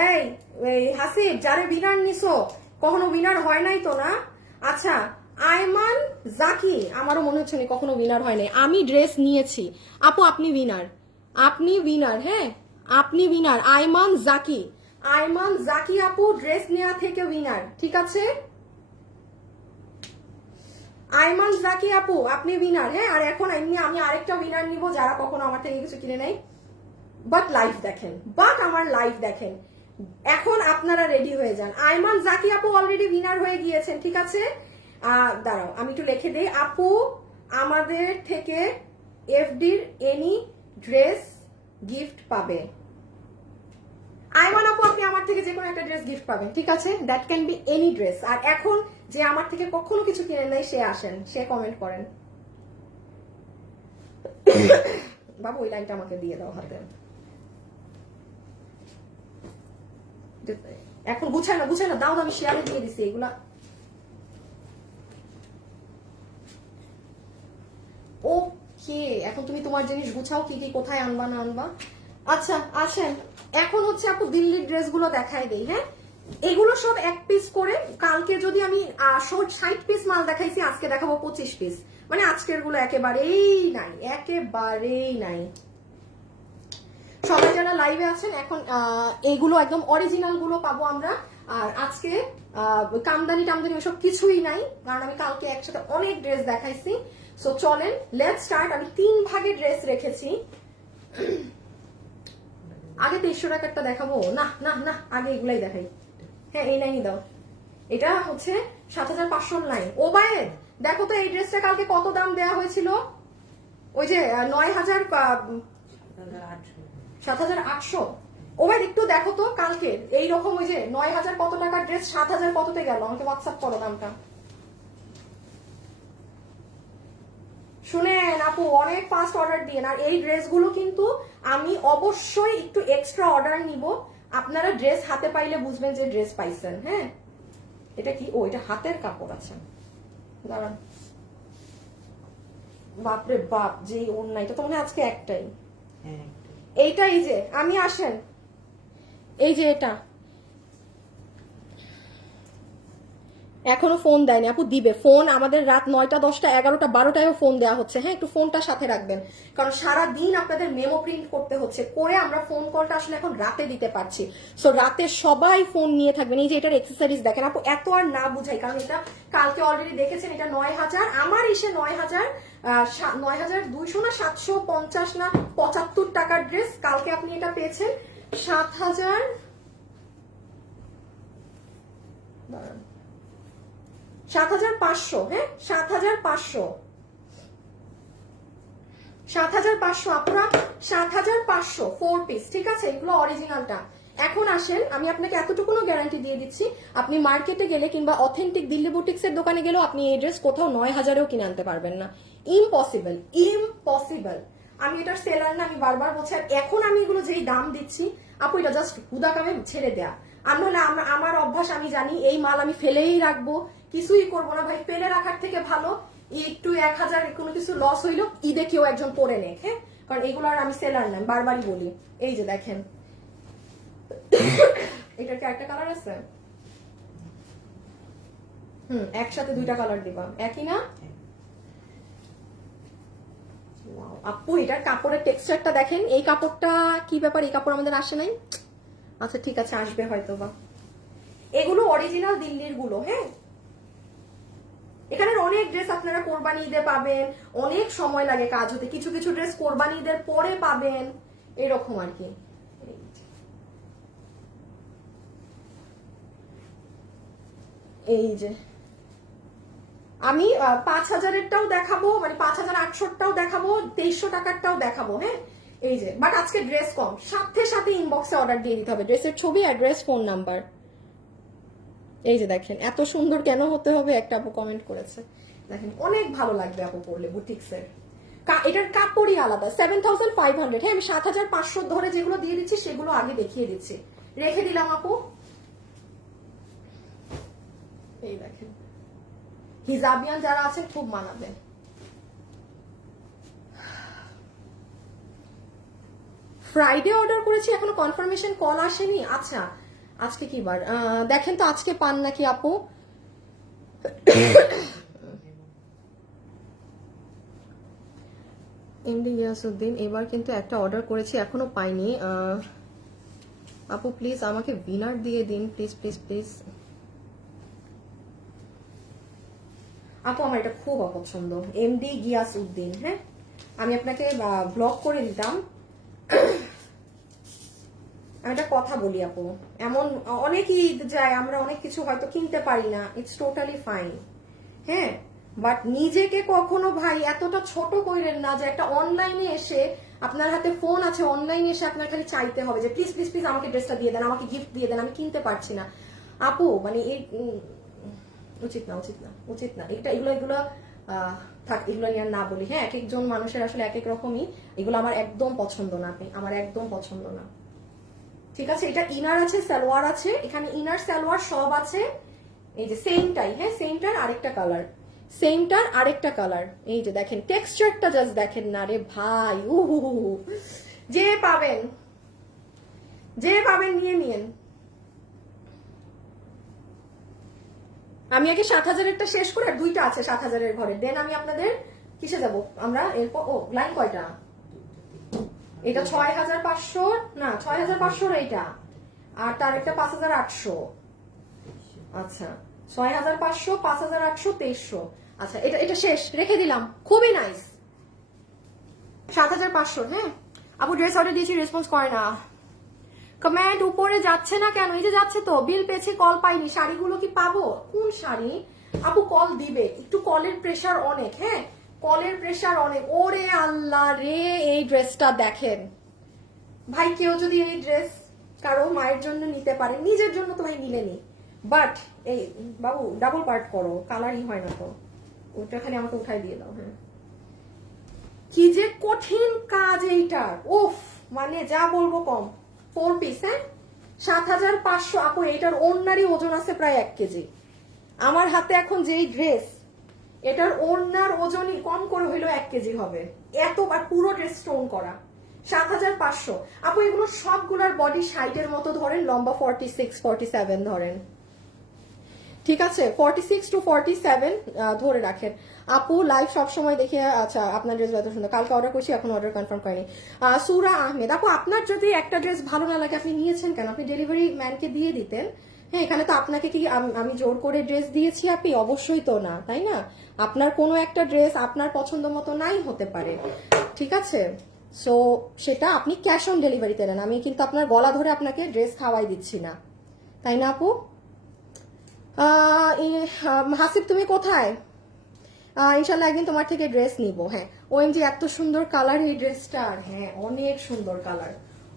এই এই হাসিব, যারে উইনার নিছো কখনো উইনার হয় নাই তো না? আচ্ছা, আয়মান জাকি, আমারও মনে হচ্ছে না কখনো উইনার হয় নাই। আমি ড্রেস নিয়েছি আপু, আপনি উইনার, আপনি উইনার, হ্যাঁ আপনি উইনার। আয়মান জাকি, আয়মান জাকি আপু ড্রেস নেওয়া থেকে উইনার, ঠিক আছে? আয়মান জাকি আপু আপনি উইনার, হ্যাঁ। আর এখন এমনি আমি আরেকটা উইনার নিব যারা কখনো আমার থেকে কিছু কিনে নেয় বাট লাইভ দেখেন, বাট আমার লাইভ দেখেন। এখন আপনারা রেডি হয়ে যান। আয়মান জাকি আপু অলরেডি উইনার হয়ে গিয়েছেন, ঠিক আছে? দাঁড়াও আমি একটু লিখে দেই। আপু আমাদের থেকে এফডির এনি ড্রেস গিফট পাবে। আয়মান আপু আপনি আমার থেকে যে কোনো একটা ড্রেস গিফট পাবেন, ঠিক আছে? That can be any dress. আর এখন যে আমার থেকে কখনো কিছু কিনে নেই সে আসেন, সে কমেন্ট করেন। বাবু ওই লাইনটা আমাকে দিয়ে দাও হাতে। এখন গুছায় না, গুছায় না, দাও, আমি শেয়ারে দিয়ে দিছি এগুলা। ওকে, এখন তুমি তোমার জিনিস গুছাও, কি কি কোথায় আনবা না আনবা। আচ্ছা আসেন, এখন হচ্ছে আপু দিল্লির ড্রেসগুলো দেখাই দেই, হ্যাঁ। এগুলো সব এক পিস করে। কালকে যদি আমি 60 পিস মাল দেখাইছি, আজকে দেখাবো 25 পিস। মানে আজকের গুলো একেবারেই নাই, একেবারেই নাই। সবাই যারা লাইভে আছেন এখন এইগুলো একদম অরিজিনাল গুলো পাবো আমরা। আর আজকে কামদানি টামদানি ওসব কিছুই নাই, কারণ আমি কালকে একসাথে অনেক ড্রেস দেখাইছি। সো চলেন লেটস স্টার্ট। আমি 3 ভাগে ড্রেস রেখেছি। আগে 2300 টাকারটা দেখাবো না, না না, আগে এগুলাই দেখাই। হ্যাঁ এই লাইনই দাও। এটা হচ্ছে 7500 লাইন। ওবায়েদ দেখো তো এই ড্রেসটা কালকে কত দাম দেয়া হয়েছিল? ওই যে 9000, 7800। ওবায়েদ একটু দেখো তো কালকে এইরকম ওই যে 9000 কত টাকার ড্রেস 7000 কততে গেল, আমাকে হোয়াটসঅ্যাপ করো দামটা। শুনেন আপু, অনেক ফাস্ট অর্ডার দিয়ে। আর এই ড্রেসগুলো কিন্তু আমি অবশ্যই একটু এক্সট্রা অর্ডার নিব। আপনারা ড্রেস হাতে পাইলে বুঝবেন যে ড্রেস পাইছেন, হ্যাঁ। এটা কি? ও এটা হাতের কাপড় আছে, দাঁড়ান। বাপরে বাপ, যে ওড়না, এটা তো মনে হয় আজকে একটাই। এইটা এই যে আমি আসেন, এই যে এটা এখনো ফোন দেয়নি আপু, দিবে ফোন। আমাদের রাত 9টা 10টা 11টা 12টায়ও ফোন দেওয়া হচ্ছে, হ্যাঁ। একটু ফোনটা সাথে রাখবেন, কারণ সারা দিন আপনাদের মেমো প্রিন্ট করতে হচ্ছে, করে আমরা ফোন কলটা আসলে এখন রাতে দিতে পারছি। সো রাতে সবাই ফোন নিয়ে থাকবেন। এই যে এটার এক্সেসরিজ দেখেন আপু, এত আর না বুঝাই, কারণ এটা কালকে অলরেডি দেখেছেন। এটা 9000, আমার এসে 9000, 9200 না 750 না 75 টাকার ড্রেস। কালকে আপনি এটা পেয়েছেন 7000, 7500, হ্যাঁ 7500, 7500 আপনারা, 7500 4 পিস, ঠিক আছে? এগুলো অরিজিনালটা। এখন আসেন, আমি আপনাকে এতটুকুনো গ্যারান্টি দিয়ে দিচ্ছি, আপনি মার্কেটে গেলে কিংবা অথেন্টিক দিল্লি বুটিক্সের দোকানে গেলেও আপনি এই ড্রেস কোথাও 9000এও কিনে আনতে পারবেন না। Impossible, impossible. আমি এটার সেলার না, আমি বারবার বলছি। আর এখন আমি এগুলো যেই দাম দিচ্ছি আপু, এটা জাস্ট হুদা কামে ছেড়ে দেয়া। আমার অভ্যাস, আমি জানি এই মাল আমি ফেলেই রাখবো, কিছুই করবো না ভাই। ফেলে রাখার থেকে ভালো একটু 1000 কোনো কিছু লস হইলো, ঈদে কেউ একজন পরে নেক, হ্যাঁ। কারণ এগুলো আর আমি সেলার না, বারবারই বলি। এই যে দেখেন, এটার কি একটা কালার আছে? একসাথে 2টা কালার দিবা, একই না? আপু এটার কাপড়ের টেক্সচারটা দেখেন। এই কাপড়টা কি ব্যাপার, এই কাপড় আমাদের আসে নাই। আচ্ছা ঠিক আছে, আসবে হয়তো বা। এগুলো অরিজিনাল দিল্লির গুলো, হ্যাঁ। এখানের অনেক ড্রেস আপনারা কোরবানি ঈদে পাবেন, অনেক সময় লাগে কাজ হতে। কিছু কিছু ড্রেস কোরবানি ঈদের পরে পাবেন, এরকম আর কি। এই যে আমি 5000-এরটাও দেখাবো, মানে 5800-টাও দেখাবো, 2300 টাকারটাও দেখাবো, হ্যাঁ। এই যে, বাট আজকে ড্রেস কম, সাথে সাথে ইনবক্সে অর্ডার দিয়ে দিতে হবে। ড্রেসের ছবি, অ্যাড্রেস, ফোন নাম্বার। এই যে দেখেন, এত সুন্দর কেন হতে হবে, একটা আপু কমেন্ট করেছে। দেখেন অনেক ভালো লাগবে আপু পরলে বুটিক্সের। এটার কাপড়ই আলাদা। 7500, হ্যাঁ। আমি 7500 ধরে যেগুলো দিয়ে দিচ্ছি সেগুলো আগে দেখিয়ে দিচ্ছি, রেখে দিলাম আপু। এই দেখেন, হিজাবিয়ান যারা আছেন খুব মানাবে। ফ্রাইডে অর্ডার করেছি, এখনো কনফার্মেশন কল আসেনি। আচ্ছা আজকে কি বার, দেখেন তো আজকে পান নাকি আপু। এমডি গিয়াসউদ্দিন, এবার কিন্তু একটা অর্ডার করেছি এখনো পাইনি। আপু প্লিজ আমাকে উইনার দিয়ে দিন, প্লিজ প্লিজ প্লিজ। আপু আমার এটা খুব অপছন্দ, এমডি গিয়াসউদ্দিন। হ্যাঁ আমি আপনাকে ব্লক করে দিতাম। আমি একটা কথা বলি আপু, এমন অনেকই যায়, আমরা অনেক কিছু হয়তো কিনতে পারি না, ইটস টোটালি ফাইন। হ্যাঁ বাট নিজেকে কখনো ভাই এতটা ছোট কইরেন না যে একটা অনলাইনে এসে, আপনার হাতে ফোন আছে, অনলাইনে এসে আপনার খালি চাইতে হবে যে প্লিজ প্লিজ প্লিজ আমাকে ড্রেসটা দিয়ে দেন, আমাকে গিফট দিয়ে দেন, আমি কিনতে পারছি না। আপু মানে এই উচিত না উচিত না উচিত না, এগুলো এগুলো থাক, এগুলো নিয়ে না বলি। হ্যাঁ এক একজন মানুষের আসলে এক এক রকমই, এগুলো আমার একদম পছন্দ না, আমার একদম পছন্দ না। ঠিক আছে, এটা ইনার আছে, সালোয়ার আছে, এখানে ইনার সালোয়ার সব আছে। এই যে সেমটাই, হ্যাঁ সেমটার আরেকটা কালার, সেমটার আরেকটা কালার। এই যে দেখেন টেক্সচারটা জাস্ট দেখেন না রে ভাই, যে পাবেন নিয়ে নিয়েন। আমি আগে 7,000-এরটা শেষ করে, আর দুইটা আছে 7,000-এর ঘরে, দেন আমি আপনাদের কিসে যাব আমরা এরপর। ও লাইন কয়টা, এটা 6,500 না 6,500 এইটা, আর তার একটা 5,800। আচ্ছা 6,500, 5,800, 2300। আচ্ছা এটা এটা শেষ, রেখে দিলাম, খুবই নাইস। 7,500। হ্যাঁ আপু ড্রেস অর্ডার দিয়েছি, রেসপন্স করে না, কমেন্ট উপরে যাচ্ছে না কেন? এই যে যাচ্ছে তো, বিল পেয়েছি কল পাইনি, শাড়িগুলো কি পাবো? কোন শাড়ি আপু? কল দিবে, একটু কলের প্রেসার অনেক। হ্যাঁ কলের প্রেসার অনেক। ওরে আল্লাহ রে, এই ড্রেসটা দেখেন ভাই, কেউ যদি এই ড্রেস কারো মায়ের জন্য নিতে পারে, নিজের জন্য তো ভাই নিলেনি, বাট এই বাবু ডাবল পার্ট করো, কালারই হয় না তো, ওটা খালি আমাকে উঠাই দিয়ে দাও। হ্যাঁ কি যে কঠিন কাজ এইটার, উফ মানে যা বলবো কম। 4 পিস, হ্যাঁ 7,500। আপু এইটার ওড়নারই ওজন আছে প্রায় 1 কেজি। আমার হাতে এখন যেই ড্রেস, এটার ওড়নার ওজনই কম করে হইলো 1 কেজি হবে, এতবার পুরো ড্রেস স্টোন করা। 7,500। আপু এগুলো সবগুলার বডি 60-এর মতো ধরেন, লম্বা 46, 47 ধরেন, ঠিক আছে 46 to 47 ধরে রাখেন। আপু লাইভ সবসময় দেখে, আচ্ছা আপনার ড্রেস এত সুন্দর, কালকে অর্ডার করছি, এখন অর্ডার কনফার্ম করেনি। সুরা আহমেদ, আপু আপনার যদি একটা ড্রেস ভালো না লাগে আপনি নিয়েছেন কেন? আপনি ডেলিভারি ম্যানকে দিয়ে দিতেন। হ্যাঁ এখানে তো আপনাকে কি আমি জোর করে ড্রেস দিয়েছি আপনি? অবশ্যই তো না, তাই না? আপনার কোনো একটা ড্রেস আপনার পছন্দ মতো নাই হতে পারে, ঠিক আছে? সো সেটা আপনি ক্যাশ অন ডেলিভারিতে নেন, আমি কিন্তু আপনার গলা ধরে আপনাকে ড্রেস খাওয়াই দিচ্ছি না, তাই না আপু? হাসিব তুমি কোথায়? ইনশাল্লাহ একদিন তোমার থেকে ড্রেস নিব। হ্যাঁ ওএমজি এত সুন্দর কালার এই ড্রেসটার, হ্যাঁ অনেক সুন্দর কালার,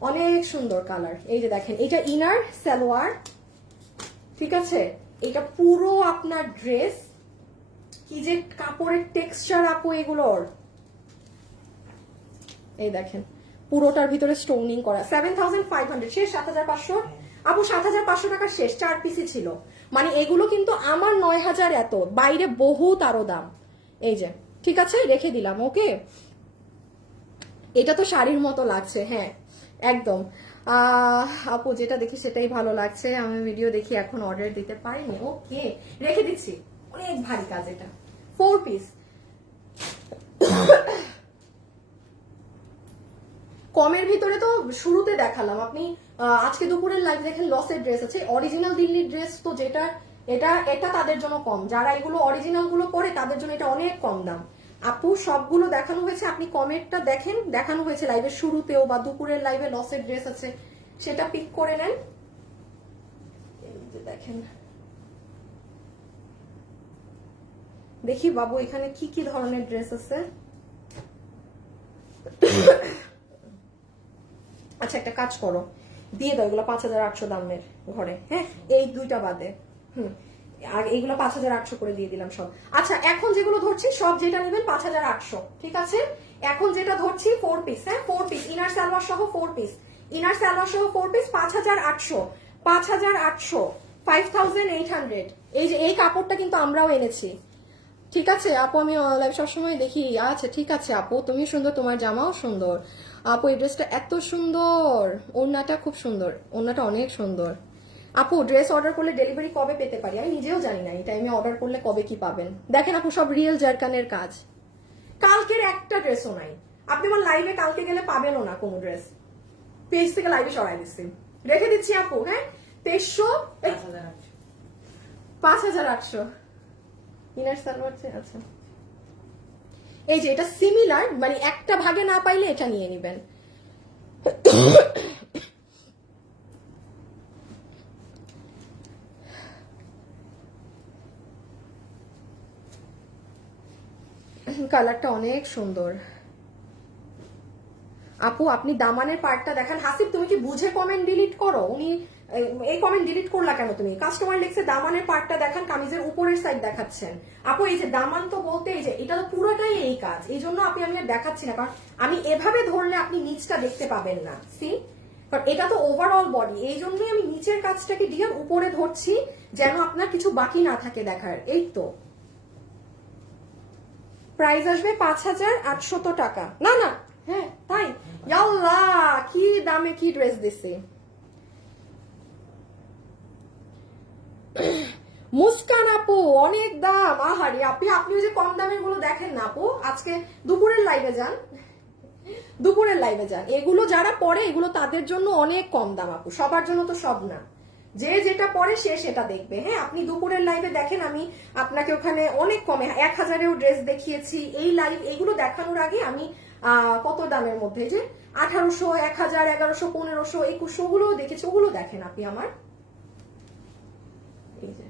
অনেক সুন্দর কালার। এই যে দেখেন এটা ইনার সালোয়ার, ঠিক আছে, এটা পুরো আপনার ড্রেস। কি যে কাপড়ের টেক্সচার আপু এগুলোর, এই দেখেন পুরোটার ভিতরে স্টোনিং করা। 7,500 শেষ, 7,500 আপু 7,500 টাকা শেষ, 4 পিসই ছিল। মানে এগুলো কিন্তু আমার 9,000 এত, বাইরে বহুত আরো দাম। এই যে ঠিক আছে রেখে দিলাম, ওকে। এটা তো শাড়ির মতো লাগছে, হ্যাঁ একদম। আপু যেটা দেখি সেটাই ভালো লাগছে, আমি ভিডিও দেখি এখন অর্ডার দিতে পারিনি, ওকে রেখে দিচ্ছি। অনেক ভারী কাজ এটা, 4 পিস। কমের ভিতরে তো শুরুতে দেখালাম, আপনি আজকে দুপুরের লাইভ দেখেন লসের ড্রেস আছে, অরিজিনাল দিল্লির ড্রেস তো যেটা, এটা তাদের জন্য কম, যারা এগুলো অরিজিনাল গুলো পরে তাদের জন্য এটা অনেক কম দাম। আপু সবগুলো দেখানো হয়েছে, আপনি কমেরটা দেখেন, দেখানো হয়েছে লাইভের শুরুতেও বা দুপুরের লাইভে লসের ড্রেস আছে, সেটা পিক করে নেন। দেখেন দেখি বাবু এখানে কি কি ধরনের ড্রেস আছে। আচ্ছা একটা কাজ করো, দিয়ে দাও এগুলো 5,800 দামের ঘরে, হ্যাঁ এই দুইটা বাদে। আর এইগুলো 5,800 করে দিয়ে দিলাম সব। আচ্ছা এখন যেগুলো ধরছি সব যেটা নেবেন 5,800, ঠিক আছে? এখন যেটা ধরছি 4 পিস, হ্যাঁ 4 পিস ইনার সালোয়ার সহ 4 পিস, ইনার সালোয়ার সহ 4 পিস 5,800, 5,800, 5,800। এই যে এই কাপড়টা কিন্তু আমরাও এনেছি, ঠিক আছে আপু, আমি লাইভ সবসময় দেখি। আচ্ছা ঠিক আছে আপু, তুমি সুন্দর, তোমার জামাও সুন্দর আপু, এই ড্রেসটা এত সুন্দর, ওড়নাটা খুব সুন্দর, ওড়নাটা অনেক সুন্দর আপু। ড্রেস অর্ডার করলে ডেলিভারি কবে পেতে পারি? আমি নিজেও জানি না এই টাইমে অর্ডার করলে কবে কি পাবেন। দেখেন আপু, সব রিয়েল জারকানের কাজ। কালকের একটা ড্রেসও নাই, আপনি আমার লাইভে কালকে গেলে পাবেনও না কোনো ড্রেস। পেজ থেকে লাইভে সরাই দিচ্ছি, রেখে দিচ্ছি আপু। হ্যাঁ 2300, 5800 ইনার সালোয়ার। আচ্ছা এই যে এটা সিমিলার, মানে একটা ভাগে না পাইলে এটা নিয়ে নেবেন। কালারটা অনেক সুন্দর আপু। আপনি দামানের পার্টটা দেখান। হাসিব তুমি কি বুঝে কমেন্ট ডিলিট করো? উনি এই কমেন্ট ডিলিট করলা কেন তুমি? কাস্টমার লিখছে দামানের পার্টটা দেখান, কামিজের উপরের সাইড দেখাচ্ছেন। আপু এই যে দামান তো বলতে এই যে এটা তো পুরোটাই এই কাজ, এই জন্য আমি আর দেখাচ্ছি না, কারণ আমি এভাবে ধরলে আপনি নিচটা দেখতে পাবেন না। সি, কারণ এটা তো ওভারঅল বডি, এই জন্যই আমি নিচের কাজটাকে দিয়ে উপরে ধরছি, যেন আপনার কিছু বাকি না থাকে দেখার। এই তো প্রাইস আসবে 5800 টাকা। না না, হ্যাঁ তাই, ইয়াল্লাহ কি দামে কি ড্রেস দিছি। মুস্কান আপু অনেক দাম, আহারি আপনি ওই যে কম দামের গুলো দেখেন না আপু, আজকে দুপুরের লাইভে যান, দুপুরের লাইভে যান। এগুলো যারা পরে এগুলো তাদের জন্য অনেক কম দাম আপু, সবার জন্য তো সব না, যে যেটা পরে সে সেটা দেখবে। হ্যাঁ আপনি দুপুরের লাইভে দেখেন, আমি আপনাকে ওখানে অনেক কমে 1000-এও ড্রেস দেখিয়েছি। এই লাইভ এগুলো দেখানোর আগে আমি কত দামের মধ্যে যে 1800, 1000, 1100, 1500, 2100 গুলোও দেখেছি, ওগুলো দেখেন আপনি আমার। এই যে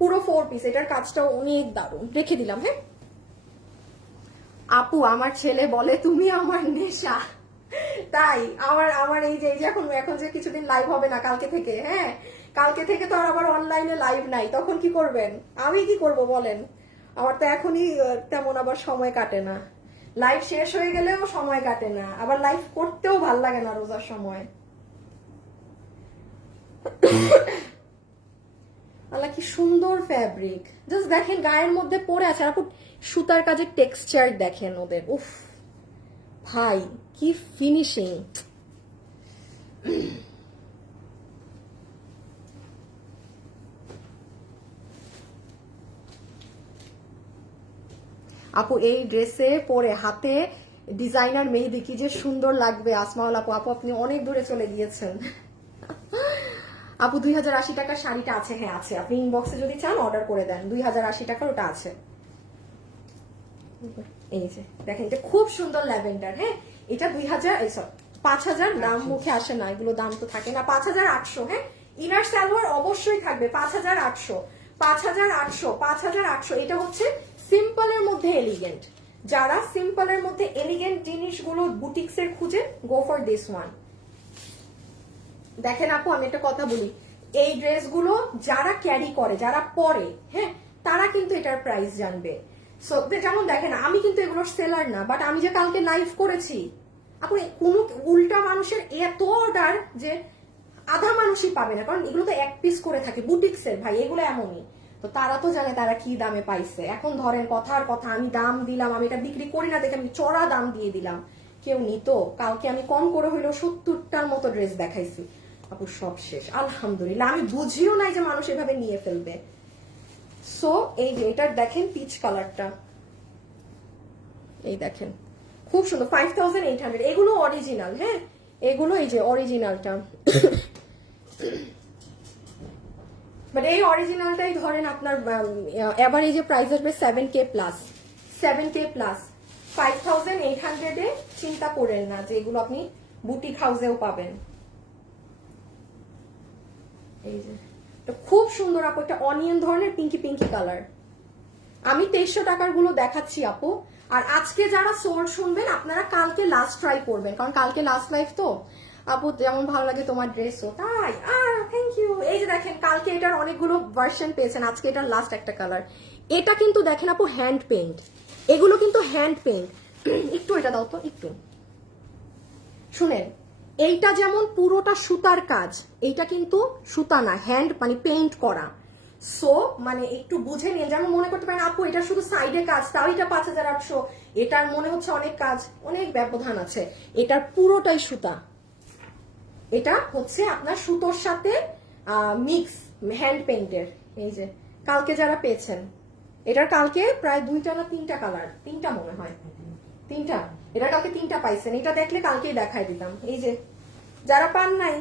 পুরো 4 পিস, এটার কাজটাও অনেক দারুণ, রেখে দিলাম। হ্যাঁ আপু আমার ছেলে বলে তুমি আমার নেশা, তাই আমার এই যে এখন যে কিছুদিন লাইভ হবে না কালকে থেকে, হ্যাঁ কালকে থেকে তো আর আবার অনলাইনে লাইভ নাই, তখন কি করবেন? আমি কি করব বলেন? আমার তো এখনই তেমন আবার সময় কাটে না, লাইভ শেষ হয়ে গেলেও সময় কাটে না, আবার লাইভ করতেও ভাল লাগে না রোজার সময়। আল্লাহ কি সুন্দর ফ্যাব্রিক, জাস্ট দেখেন গায়ের মধ্যে পরে আছে। আর আপু সুতার কাজের টেক্সচার দেখেন ওদের, উফ ভাই কি ফিনিশিং। আপু এই ড্রেসে পরে হাতে ডিজাইনার মেহেদি কি যে সুন্দর লাগবে। আসমাউল আপু, আপনি অনেক দূরে চলে গিয়েছেন। আপু 2080 টাকার শাড়িটা আছে? হ্যাঁ আছে, আপনি ইনবক্সে যদি চান অর্ডার করে দেন, 2080 টাকার ওটা আছে। এই যে দেখেন, এটা খুব সুন্দর ল্যাভেন্ডার। হ্যাঁ এটা 5000 দাম মুখে আসে না, এগুলো দাম তো থাকে না। 5800। হ্যাঁ ইনার সালোয়ার অবশ্যই থাকবে 5800, 5800, 5800। এটা হচ্ছে সিম্পলের মধ্যে এলিগেন্ট, যারা সিম্পলের মধ্যে এলিগেন্ট জিনিসগুলো বুটিক্সের খুঁজে, গো ফর দিস ওয়ান। দেখেন আপু আমি একটা কথা বলি, এই ড্রেসগুলো যারা ক্যারি করে, যারা পরে, হ্যাঁ তারা কিন্তু এটার প্রাইস জানবে। সো যেমন দেখেন আমি কিন্তু এগুলোর সেলার না, বাট আমি যে কালকে লাইভ করেছি আপনি কোনো উল্টা মানুষের এত অর্ডার যে আধা মানুষই পাবে না, কারণ এগুলো তো এক পিস করে থাকে বুটিক্সের ভাই, এগুলো এমনই। তো তারা তো জানে তারা কি দামে পাইছে। এখন ধরেন কথার কথা, আমি দাম দিলাম, আমি এটা বিক্রি করি না দেখে আমি চড়া দাম দিয়ে দিলাম, কেউ নিত? কালকে আমি কম করে হইলেও 70টার মতো ড্রেস দেখাইছি আপু, সব শেষ আলহামদুলিল্লাহ। আমি বুঝিও নাই যে মানুষ এভাবে নিয়ে ফেলবে। সো এই যে এটার দেখেন পিচ কালারটা, এই দেখেন খুব সুন্দর, 5800। এগুলো অরিজিনাল, হ্যাঁ এগুলো এই যে অরিজিনালটা। বাট এই অরিজিনালটাই ধরেন আপনার এভারেজে প্রাইস আসবে 7K প্লাস, 7K প্লাস। 5800-এ চিন্তা করেন না যে এগুলো আপনি বুটিক হাউসেও পাবেন। এই যে খুব সুন্দর আপু, একটা অনিয়ন ধরনের পিঙ্কি পিঙ্কি কালার। আমি 2300 টাকার গুলো দেখাচ্ছি আপু। আর আজকে যারা সোল্ড শুনবেন আপনারা কালকে লাস্ট ট্রাই করবেন, কারণ কালকে লাস্ট লাইভ তো আপু। যেমন ভালো লাগে তোমার ড্রেসও তাই। Thank you. এই যে দেখেন কালকে এটার অনেকগুলো ভার্সন পেয়েছেন, আজকে এটার লাস্ট একটা কালার। এটা কিন্তু দেখেন আপু হ্যান্ড পেইন্ট, এগুলো কিন্তু হ্যান্ড পেইন্ট। একটু এটা দাও তো একটু, শুনেন এইটা যেমন পুরোটা সুতার কাজ, এইটা কিন্তু সুতা না, হ্যান্ড মানে পেইন্ট করা। সো মানে একটু বুঝে নিন, যেমন মনে করতে পারেন আপু এটা শুধু সাইডে কাজ, তাও এটা 5800, এটার মনে হচ্ছে অনেক কাজ, অনেক ব্যবধান আছে। এটার পুরোটাই সুতা, এটা হচ্ছে আপনার সুতোর সাথে মিক্স হ্যান্ড পেইন্টের। এই যে কালকে যারা পেয়েছেন, এটার কালকে প্রায় 2টা না 3টা কালার, 3টা মনে হয়, 3টা, এটা কালকে 3টা পাইছেন। এটা দেখলে কালকেই দেখাই দিতাম। এই যে যারা পান নাই,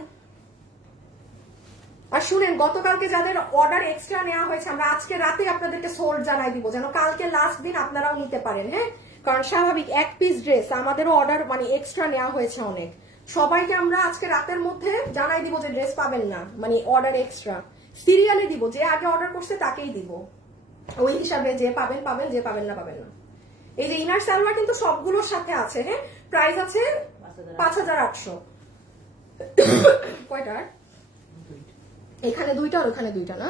আর শুনেন গতকালকে যাদের অর্ডার এক্সট্রা নেওয়া হয়েছে, আমরা আজকে রাতে আপনাদেরকে সোল্ড জানাই দিব, যেন কালকে লাস্ট দিন আপনারাও নিতে পারেন। হ্যাঁ, কারণ স্বাভাবিক এক পিস ড্রেস আমাদেরও অর্ডার মানে এক্সট্রা নেওয়া হয়েছে অনেক। সবাইকে আমরা আজকে রাতের মধ্যে জানাই দিব যে ড্রেস পাবেন না, মানে অর্ডার এক্সট্রা সিরিয়ালে দিব, যে আগে অর্ডার করছে তাকেই দিব, ওই হিসাবে যে পাবেন পাবেন, যে পাবেন না পাবেন না। এই যে ইনার সালোয়ার কিন্তু সবগুলোর সাথে আছে। হ্যাঁ, প্রাইস আছে 5800। কয়টার? এখানে 2টা আর ওখানে 2টা না?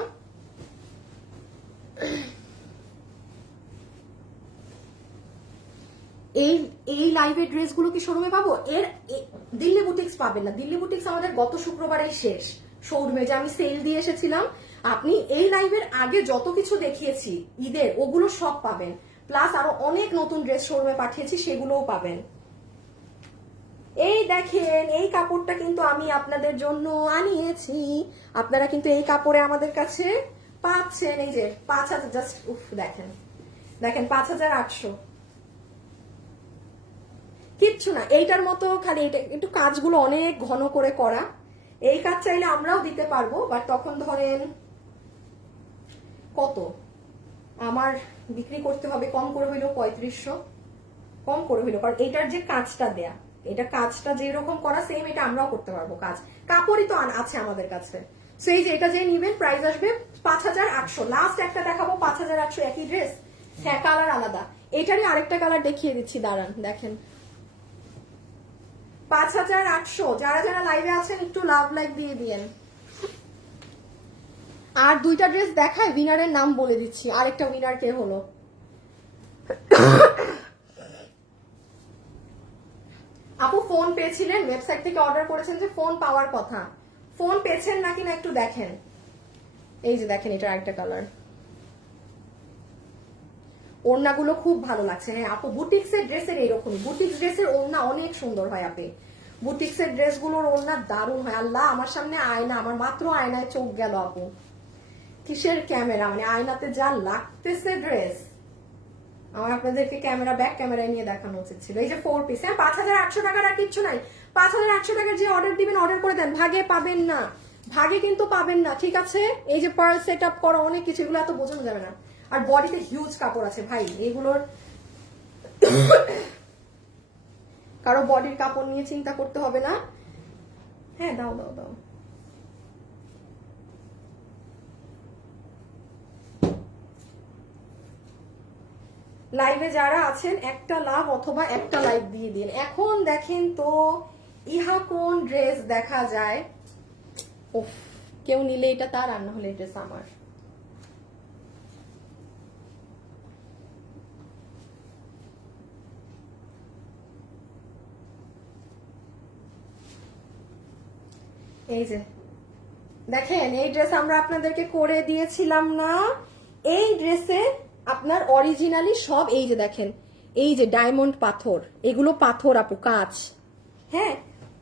এই লাইভের ড্রেসগুলো কি শোরুমে পাবো? দিল্লি বুটিক্স পাবেন না। দিল্লি বুটিক্স আমাদের গত শুক্রবারেই শেষ শোরুমে, যে আমি সেল দিয়ে এসেছিলাম। আপনি এই লাইভের আগে যত কিছু দেখিয়েছি ঈদের, ওগুলো সব পাবেন, প্লাস আরো অনেক নতুন ড্রেস শোরুমে পাঠিয়েছি, সেগুলোও পাবেন। এই দেখেন, এই কাপড়টা কিন্তু আমি আপনাদের জন্য আনিয়েছি, আপনারা কিন্তু এই কাপড়ে আমাদের কাছে পাচ্ছেন। এই যে 5000, জাস্ট উফ, দেখেন দেখেন 5800, কিচ্ছু না। এইটার মতো খালি এটা একটু কাজগুলো অনেক ঘন করে করা। এই কাজ চাইলে আমরাও দিতে পারবো, বাট তখন ধরেন কত আমার বিক্রি করতে হবে, কম করে হইলো 3500, কম করে হইলো, কারণ এটার যে কাজটা দেয়া, এটা কাজটা যেরকম করা সেম এটা আমরাও করতে পারবো কাজ, কাপড়ই তো আছে আমাদের কাছে। সো এই যে এটা যে নিবেন প্রাইস আসবে 5800। লাস্ট একটা দেখাবো 5800, একই ড্রেস, হ্যাঁ কালার আলাদা। এটারই আরেকটা কালার দেখিয়ে দিচ্ছি, দাঁড়ান দেখেন। 5800, যারা যারা লাইভে আছেন একটু লাভ লাইক দিয়ে দিয়েন। আর 2টা ড্রেস দেখায়, উইনারের নাম বলে দিচ্ছি। আরেকটা উইনার কে হলো? আপু ফোন পেয়েছিলেন, ওয়েবসাইট থেকে অর্ডার করেছেন, যে ফোন পাওয়ার কথা, ফোন পেয়েছেন নাকি না একটু দেখেন। এই যে দেখেন, এটা আরেকটা কালার। ওড়নাগুলো খুব ভালো লাগছে। হ্যাঁ আপু, বুটিক্সের ড্রেসের এইরকমই, বুটিক্স ড্রেসের ওড়না অনেক সুন্দর হয় আপনি, বুটিক্সের ড্রেসগুলোর ওড়না দারুণ হয়। আল্লাহ, আমার সামনে আয়না, আমার মাত্র আয়নায় চোখ গেল আপু। কিসের ক্যামেরা, মানে আয়নাতে যা লাগতেছে ড্রেস, আমার আপনাদেরকে ক্যামেরা ব্যাক ক্যামেরায় নিয়ে দেখানো উচিত ছিল। এই যে 4 পিস, হ্যাঁ 5800 টাকার আর কিচ্ছু নাই। 5800 টাকার যে অর্ডার দিবেন, অর্ডার করে দেন, ভাগে পাবেন না, ভাগে কিন্তু পাবেন না, ঠিক আছে? এই যে পার্ল সেট আপ করা অনেক কিছু, এগুলো এত বোঝানো যাবে না। আর বডিতে হিউজ কাপড় আছে ভাই, এগুলোর কারো বডির কাপড় নিয়ে চিন্তা করতে হবে না। হ্যাঁ দাও দাও দাও। লাইভে যারা আছেন একটা লাভ অথবা একটা লাইভ দিয়ে দিন। এখন দেখেন তো ইহা কোন ড্রেস দেখা যায়। উফ, কেউ নিলে এটা তার, আর না হলে ড্রেস আমার। এই যে দেখেন, এই ড্রেস আমরা আপনাদেরকে করে দিয়েছিলাম না? এই ড্রেসে আপনার অরিজিনালি সব, এই যে দেখেন, এই যে ডায়মন্ড পাথর, এগুলো পাথর আপু, কাজ। হ্যাঁ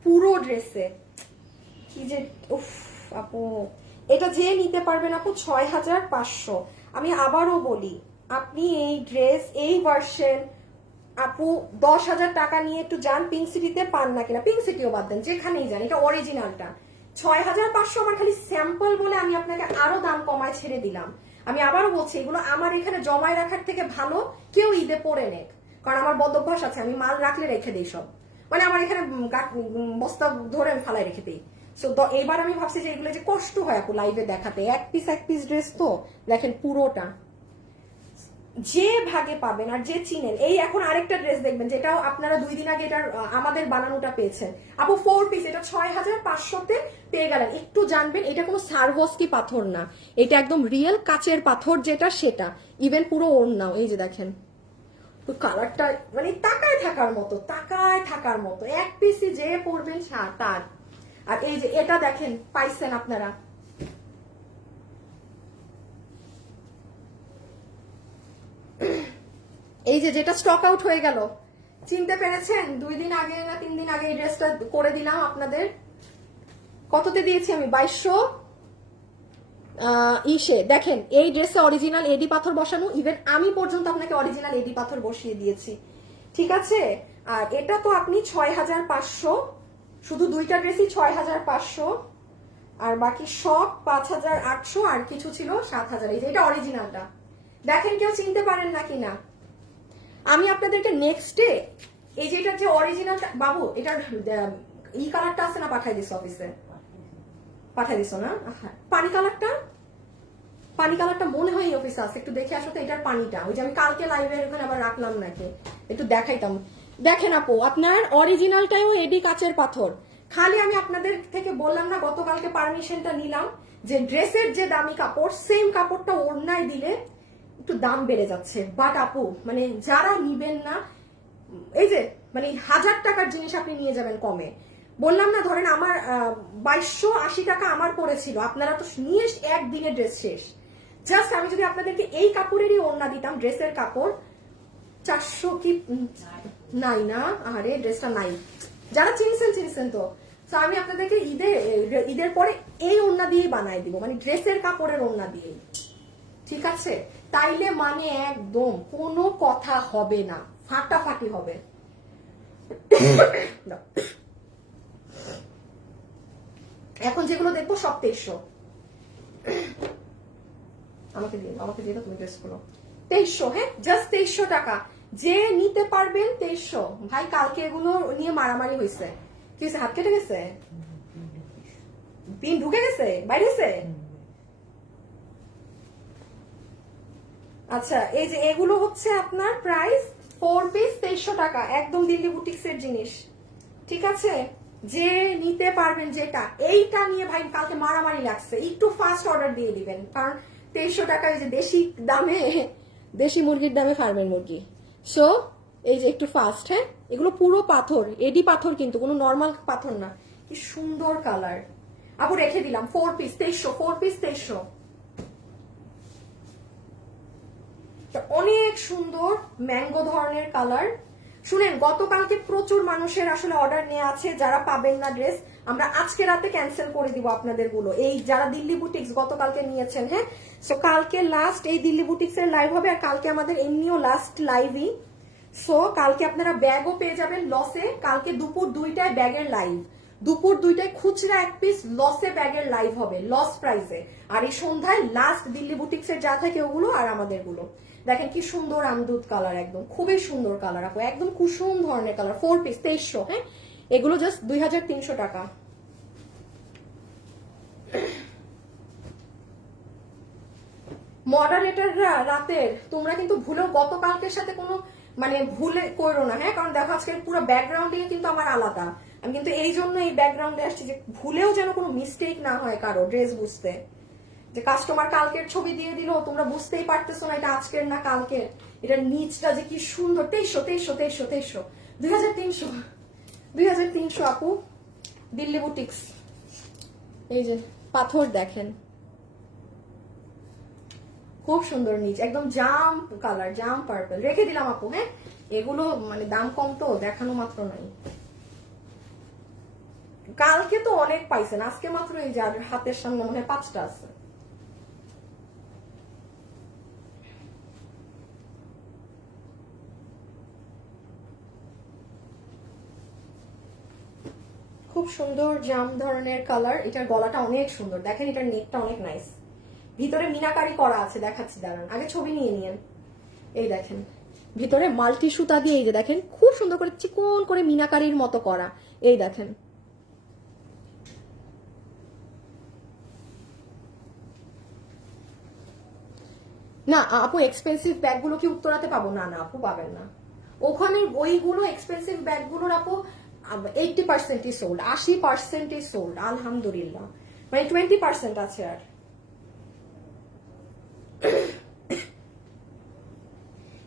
পুরো ড্রেসে কি যে উফ আপু, এটা যে নিতে পারবেন আপু 6500। আমি আবারও বলি, আপনি এই ড্রেস এই ভার্সন আপু 10,000 টাকা নিয়ে একটু যান পিঙ্ক সিটিতে, পান না কিনা, পিঙ্ক সিটিও বাদ দেন, যেখানেই যান, এটা অরিজিনালটা 6500। আমার খালি স্যাম্পল বলে আমি আপনাকে আরো দাম কমায় ছেড়ে দিলাম। আমি আবারও বলছি, এগুলো আমার এখানে জমায় রাখার থেকে ভালো কেউ ঈদে পরে নেক, কারণ আমার বদ অভ্যাস আছে, আমি মাল রাখলে রেখে দিই সব, মানে আমার এখানে বস্তা ধরে আমি ফালাই রেখে দিই। সো এইবার আমি ভাবছি যে এগুলো যে কষ্ট হয় আপু লাইভে দেখাতে, এক পিস ড্রেস তো দেখেন পুরোটা, যে ভাগে পাবেন আর যে চিনেন। এই এখন আরেকটা ড্রেস দেখবেন, যেটাও আপনারা 2 দিন আগে এটার আমাদের বানানোটা পেয়েছেন আপু, 4 পিস, এটা 6500-তে পেয়ে গেলেন। একটু জানবেন, এটা কোনো সারভস্কি পাথর না, এটা একদম রিয়েল কাচের পাথর, যেটা সেটা ইভেন পুরো ওড়নাও। এই যে দেখেন কালারটা, মানে তাকায় থাকার মতো, তাকায় থাকার মতো, এক পিসই যে পরবেন তার। আর এই যে এটা দেখেন, পাইছেন আপনারা, এই যে যেটা স্টক আউট হয়ে গেল, চিনতে পেরেছেন? 2 দিন আগে না 3 দিন আগে এই ড্রেসটা করে দিলাম আপনাদের। কততে দিয়েছি আমি? 2200 ইসে। দেখেন এই ড্রেসে অরিজিনাল এডি পাথর বসানো, ইভেন আমি পর্যন্ত আপনাকে অরিজিনাল এডি পাথর বসিয়ে দিয়েছি, ঠিক আছে? আর এটা তো আপনি 6500, শুধু দুইটা ড্রেসই 6500, আর বাকি সব 5800, আর কিছু ছিল 7000। এই যে এটা অরিজিনালটা, দেখেন কেউ চিনতে পারেন নাকি না। আমি আপনাদেরকে নেক্সট ডে এই যে এটার যে অরিজিনালটা, বাবু এটার ই কালারটা আছে না, পাঠাই দিস অফিসে, পাঠাই দিস না? পানি কালারটা, পানি কালারটা মনে হয় এই অফিসে আছে, একটু দেখে আসো তো এটার পানিটা। ওই যে আমি কালকে লাইভে ওখানে আবার রাখলাম নাকি, একটু দেখাইতাম। দেখেন আপু, আপনার অরিজিনালটাও এডি কাচের পাথর। খালি আমি আপনাদের থেকে বললাম না, গতকালকে পারমিশনটা নিলাম যে ড্রেসের যে দামি কাপড়, সেম কাপড়টা ওড়নায় দিলে একটু দাম বেড়ে যাচ্ছে। বাট আপু মানে যারা নিবেন না, এই যে মানে 1000 টাকার জিনিস আপনি নিয়ে যাবেন কমে। বললাম না, ধরেন আমার 2280 টাকা আমার পড়েছিল, আপনারা তো নিয়ে একদিনে ড্রেস শেষ। জাস্ট আমি যদি আপনাদেরকে এই কাপড়েরই ওড়না দিতাম, ড্রেসের কাপড় 400 কি নাই না, আরে ড্রেসটা নাই, যারা চিনছেন তো। তো আমি আপনাদেরকে ঈদের পরে এই ওড়না দিয়েই বানাই দিব, মানে ড্রেসের কাপড়ের ওড়না দিয়েই, ঠিক আছে? তাইলে মানে একদম কোনো কথা হবে না, ফাটাফাটি হবে। এখন যেগুলো দেখবো সব 2300। আমাকে দিয়ে দাও তুমি ড্রেসগুলো। 2300, হ্যাঁ, জাস্ট 2300 টাকা। যে নিতে পারবেন 2300। ভাই কালকে এগুলো নিয়ে মারামারি হয়েছে, কি হয়েছে? হাত কেটে গেছে, পিন ঢুকে গেছে, বাইরে গেছে। আচ্ছা, এই যে এগুলো হচ্ছে আপনার প্রাইস 4 পিস 2300 টাকা, একদম দিল্লি বুটিক্সের জিনিস, ঠিক আছে? যে নিতে পারবেন যেটা, এইটা নিয়ে ভাই কালকে মারামারি লাগছে, একটু ফাস্ট অর্ডার দিয়ে দিবেন, কারণ 2300 টাকায় যে দেশি দামে, দেশি মুরগির দামে ফার্মের মুরগি। সো এই যে একটু ফাস্ট, হ্যাঁ। এগুলো পুরো পাথর, এডি পাথর, কিন্তু কোনো নর্মাল পাথর না। কি সুন্দর কালার আপু, রেখে দিলাম 4 পিস 2300, 4 পিস 2300। অনেক সুন্দর ম্যাঙ্গো ধরনের কালার। শুনেন, গতকালকে প্রচুর মানুষের আসলে অর্ডার নেওয়া আছে, যারা পাবেন না ড্রেস, আমরা আজকে রাতে ক্যান্সেল করে দিব আপনাদের গুলো। এই যারা দিল্লি বুটিক্স গতকালকে নিয়েছেন, হ্যাঁ, সো কালকে লাস্ট এই দিল্লি বুটিক্স এর লাইভ হবে, আর কালকে আমাদের এমনিও লাস্ট লাইভই। সো কালকে আপনারা ব্যাগও পেয়ে যাবেন লসে, কালকে দুপুর 2টায় ব্যাগের লাইভ, দুপুর 2টায় খুচরা 1 পিস লসে ব্যাগের লাইভ হবে, লস প্রাইসে। আর এই সন্ধ্যায় লাস্ট দিল্লি বুটিক্স এর যা থাকে ওগুলো আর আমাদের গুলো। দেখেন কি সুন্দর আমদুদ কালার, একদম খুবই সুন্দর কালার আপু, একদম কুসুম ধরনের কালার। 4 পিস 2300, হ্যাঁ, এগুলো জাস্ট 2300 টাকা। মডারেটররা রাতের, তোমরা কিন্তু ভুলেও গতকালকের সাথে কোনো মানে ভুলে করো না, হ্যাঁ, কারণ দেখো আজকে পুরো ব্যাকগ্রাউন্ডিং কিন্তু আমার আলাদা। আমি কিন্তু এই জন্য এই ব্যাকগ্রাউন্ডে আসছি যে ভুলেও যেন কোনো মিস্টেক না হয় কারো ড্রেস বুঝতে, যে কাস্টমার কালকের ছবি দিয়ে দিল, তোমরা বুঝতেই পারতেছো না এটা আজকের না কালকের। এটার নিচটা যে কি সুন্দর, 2300 2300 আপু, দিল্লি বুটিক্স। এই যে পাথর দেখেন, খুব সুন্দর নিচ, একদম জাম কালার, জাম পার্পল। রেখে দিলাম আপু, হ্যাঁ, এগুলো মানে দাম কম তো দেখানো মাত্র নাই। কালকে তো অনেক পাইছেন, আজকে মাত্র এই যে হাতের সামনে মনে হয় 5টা আছে। খুব সুন্দর জাম ধরনের কালার। এটার গলাটা অনেক সুন্দর, দেখেন এটার নেকটা অনেক নাইস, ভিতরে মিনাকারি করা আছে, দেখাচ্ছি দাঁড়ান, আগে ছবি নিয়ে নিয়েন। এই দেখেন ভিতরে মাল্টি সুতা দিয়ে, এই যে দেখেন খুব সুন্দর করে চিকন করে মিনাকারির মতো করা, এই দেখেন। না আপু, এক্সপেন্সিভ ব্যাগগুলো কি উত্তরাতে পাবো? না না আপু, পাবেন না ওখানে। ওইগুলো এক্সপেন্সিভ ব্যাগগুলোর আপু 80% সোল্ড, 80% সোল্ড আলহামদুলিল্লাহ, মানে 20% আছে। আর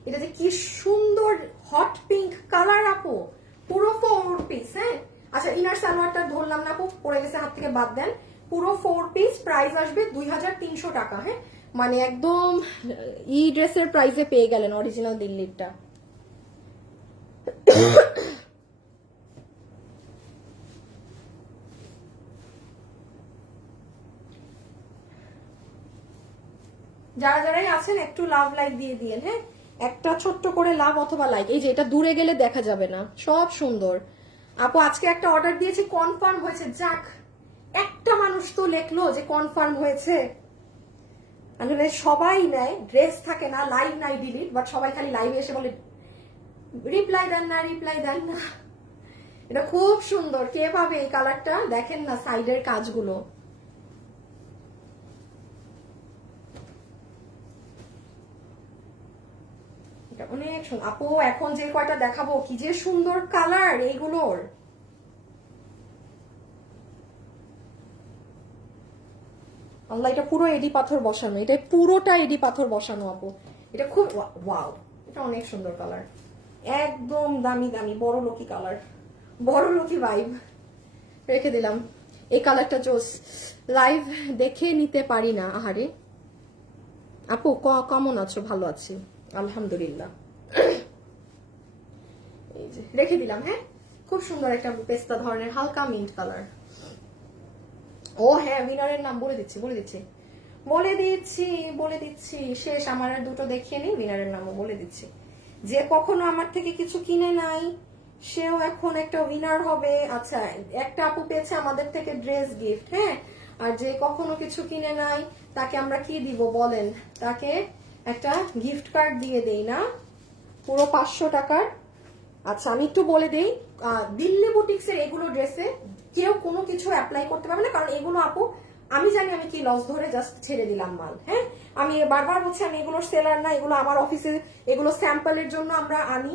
এটা যে কি সুন্দর হট পিঙ্ক কালার আপু, পুরো 4 পিস, হ্যাঁ। আচ্ছা, ইনার সালোয়ারটা ধরলাম না আপু, পড়ে গেছে হাত থেকে, বাদ দেন। পুরো 4 পিস প্রাইস আসবে 2300 টাকা, হ্যাঁ, মানে একদম ই ড্রেসের প্রাইসে পেয়ে গেলেন অরিজিনাল দিল্লিরটা। যারা যারাই আছেন একটু লাভ লাইক দিয়ে দিয়েন, হ্যাঁ, একটা ছোট্ট করে লাভ অথবা লাইক। এই যে এটা দূরে গেলে দেখা যাবে না, সব সুন্দর। আপু আজকে একটা অর্ডার দিয়েছি, কনফার্ম হয়েছে। যাক, একটা মানুষ তো লেখলো যে কনফার্ম হয়েছে। আসলে সবাই নেয়, ড্রেস থাকে না, লাইভ নাই ডিলিট, বাট সবাই খালি লাইভে এসে বলে রিপ্লাই দেন না, রিপ্লাই দেন না। এটা খুব সুন্দর, কে পাবে এই কালারটা? দেখেন না সাইডের কাজগুলো, এটা অনেক সুন্দর। আপু এখন যে কয়টা দেখাবো কি যে সুন্দর কালার এইগুলোর। আল্লাহ, এটা পুরো এডি পাথর বসানো, এটা পুরোটা এডি পাথর বসানো আপু। এটা খুব ওয়াও, এটা অনেক সুন্দর কালার, একদম দামি দামি বড় লোকি কালার, বড় লোকি ভাইব। রেখে দিলাম এই কালারটা, জোস। লাইভ দেখে নিতে পারি না। আহারে আপু কেমন আছো? ভালো আছি আলহামদুলিল্লাহ। এই যে রেখে দিলাম, হ্যাঁ, খুব সুন্দর একটা পেস্তা ধরনের হালকা মিন্ট কালার। ও হ্যাঁ, উইনারের নাম বলে দিচ্ছি, বলে দিচ্ছি। শেষ, আমার আর দুটো দেখিয়ে নিই, উইনারের নামও বলে দিচ্ছি। যে কখনো আমার থেকে কিছু কিনে নাই সেও এখন একটা উইনার হবে। আচ্ছা, একটা আপু পেয়েছে আমাদের থেকে ড্রেস গিফট, হ্যাঁ, আর যে কখনো কিছু কিনে নাই তাকে আমরা কি দিব বলেন? তাকে একটা গিফট কার্ড দিয়ে দেই না, পুরো 500 টাকার। আচ্ছা আমি একটু বলে দেই, দিল্লি বুটিক্সের এগুলো ড্রেসে কেউ কোনো কিছু অ্যাপ্লাই করতে পারবে না, কারণ এগুলো আপু আমি জানি আমি কি লস ধরে জাস্ট ছেড়ে দিলাম মাল। হ্যাঁ, আমি বারবার বলছি আমি এগুলোর সেলার না, এগুলো আমার অফিসে, এগুলো স্যাম্পলের জন্য আমরা আনি।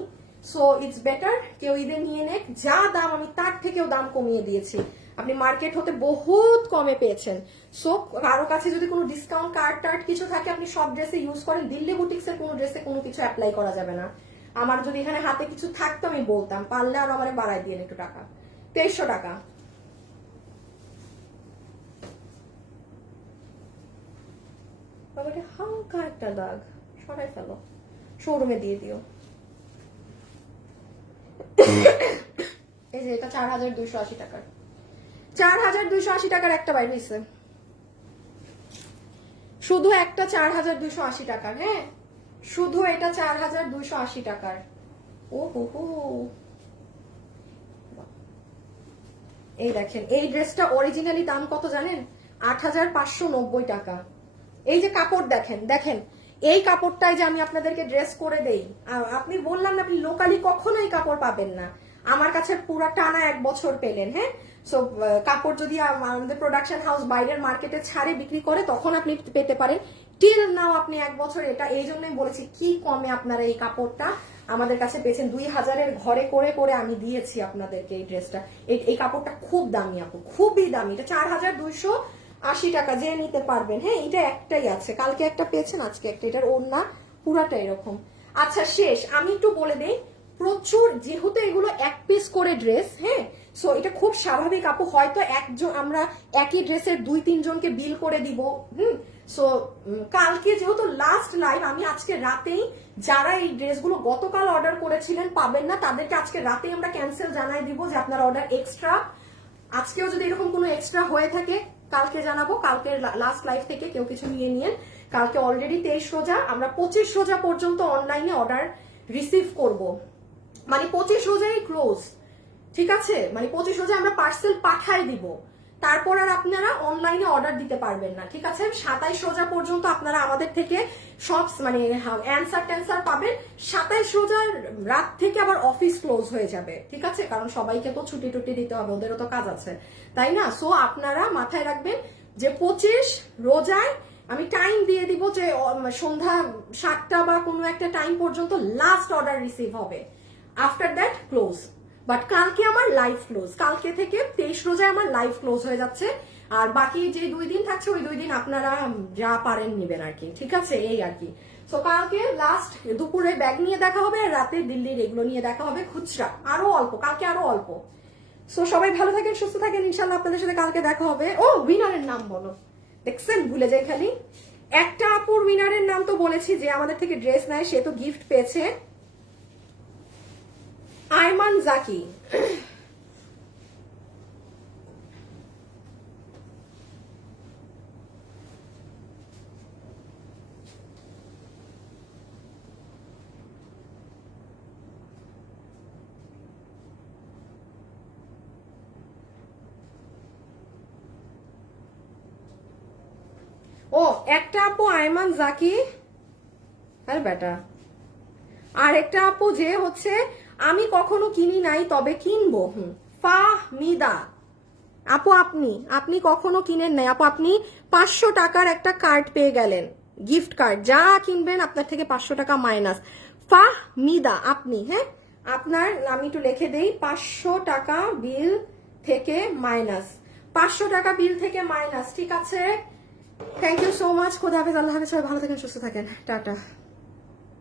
সো ইটস বেটার কেউ ঈদে নিয়ে নেক। যা দাম আমি তার থেকেও দাম কমিয়ে দিয়েছি, আপনি মার্কেট হতে বহুত কমে পেয়েছেন। সো কারো কাছে যদি কোনো ডিসকাউন্ট কার্ড টার্ড কিছু থাকে আপনি সব ড্রেসে ইউজ করেন, দিল্লি বুটিক্সের কোনো ড্রেসে কোনো কিছু অ্যাপ্লাই করা যাবে না। আমার যদি এখানে হাতে কিছু থাকতো আমি বলতাম, পারলে আর আমার বাড়াই দিয়ে একটু টাকা, 2300 টাকা। হালকা একটা দাগ সরাই ফেলো, শোরুমে দিয়ে দিও। এই যে এটা 4280 টাকার, 4280 টাকার একটা বাইর হয়েছে, শুধু একটা 4280 টাকার। হ্যাঁ, শুধু এটা 4280 টাকার। ও হো হো, এই দেখেন এই ড্রেসটা অরিজিনালি দাম কত জানেন? 8590 টাকা। এই যে কাপড় দেখেন, দেখেন এই কাপড়টাই যে আমি আপনাদেরকে ড্রেস করে দেই, আপনি বললাম না আপনি লোকালি কখনো এই কাপড় পাবেন না, আমার কাছে পুরো টানা 1 বছর পেলেন। হ্যাঁ, সো কাপড় যদি আমাদের প্রোডাকশন হাউস বাইরের মার্কেটে ছাড়ে বিক্রি করে তখন আপনি পেতে পারেন, টিল নাও আপনি 1 বছর। এটা এই জন্যই বলেছি কি কমে আপনারা এই কাপড়টা আমাদের কাছে পেয়েছেন। 2000-এর ঘরে করে করে আমি দিয়েছি আপনাদেরকে এই ড্রেসটা। এই কাপড়টা খুব দামি আপু, খুবই দামি। এটা 4280 টাকা, যে নিতে পারবেন। হ্যাঁ, এটা একটাই আছে, কালকে একটা পেয়েছেন, আজকে একটা। এটার ওড়না পুরাটা এরকম। আচ্ছা শেষ, আমি একটু বলে দেই, প্রচুর যেহেতু এগুলো 1 পিস করে ড্রেস, হ্যাঁ, সো এটা খুব স্বাভাবিক আপু, হয়তো একজন আমরা একই ড্রেসের 2-3 জনকে বিল করে দিব। সো কালকে যেহেতু লাস্ট লাইভ, আমি আজকে রাতেই, যারা এই ড্রেসগুলো গতকাল অর্ডার করেছিলেন পাবেন না তাদেরকে আজকে রাতেই আমরা ক্যান্সেল জানাই দিব যে আপনার অর্ডার এক্সট্রা। আজকেও যদি এরকম কোনো এক্সট্রা হয়ে থাকে কালকে জানাবো, কালকে লাস্ট লাইভ থেকে কেউ কিছু নিয়ে নিয়েন। কালকে অলরেডি 23 রোজা, আমরা 25 রোজা পর্যন্ত অনলাইনে অর্ডার রিসিভ করব, মানে 25 রোজাই ক্লোজ, ঠিক আছে? মানে 25 রোজা আমরা পার্সেল পাঠাই দিব, তারপর আর আপনারা অনলাইনে অর্ডার দিতে পারবেন না, ঠিক আছে? 27 রোজা পর্যন্ত আপনারা আমাদের থেকে সব মানে অ্যান্সার ট্যান্সার পাবেন। 27 রোজার রাত থেকে আবার অফিস ক্লোজ হয়ে যাবে, ঠিক আছে? কারণ সবাইকে তো ছুটি টুটি দিতে হবে, ওদেরও তো কাজ আছে, তাই না? সো আপনারা মাথায় রাখবেন যে 25 রোজায় আমি টাইম দিয়ে দিব যে সন্ধ্যা 7টা বা কোনো একটা টাইম পর্যন্ত লাস্ট অর্ডার রিসিভ হবে, আফটার দ্যাট ক্লোজ। বাট কালকে আমার লাইভ ক্লোজ, কালকে থেকে 23 রোজায় আমার লাইভ ক্লোজ হয়ে যাচ্ছে। আর বাকি যে 2 দিন থাকছে ওই 2 দিন আপনারা যা পারেন নিবেন আর কি, ঠিক আছে? এই আর কি। সো কালকে লাস্ট দুপুরে ব্যাগ নিয়ে দেখা হবে, আর রাতে দিল্লির এগুলো নিয়ে দেখা হবে খুচরা, আরো অল্প, কালকে আরো অল্প। সো সবাই ভালো থাকেন, সুস্থ থাকেন, ইনশাল্লাহ আপনাদের সাথে কালকে দেখা হবে। ও উইনারের নাম বলো, দেখছেন ভুলে যাই খালি। একটা আপুর উইনারের নাম তো বলেছি, যে আমাদের থেকে ড্রেস নেয় সে তো গিফট পেয়েছে। আয়মান জাকি। ও একটা আপু আয়মান জাকি, আরে বেটা, আর একটা আপু যে হচ্ছে আমি কখনো কিনি নাই তবে কিনবো, ফাহমিদা আপু, আপনি কখনো কিনেন নাই আপু, আপনি 500 টাকার একটা কার্ড পেয়ে গেলেন, গিফট কার্ড, যা কিনবেন আপনার থেকে 500 টাকা মাইনাস। ফাহমিদা আপনি, হ্যাঁ আপনার আমি একটু লিখে দেই, 500 টাকা বিল থেকে মাইনাস, 500 টাকা বিল থেকে মাইনাস, ঠিক আছে। থ্যাংক ইউ সো মাচ, খোদা হাফেজ, আল্লাহ হাফেজ, সবাই ভালো থাকেন, সুস্থ থাকেন, টাটা।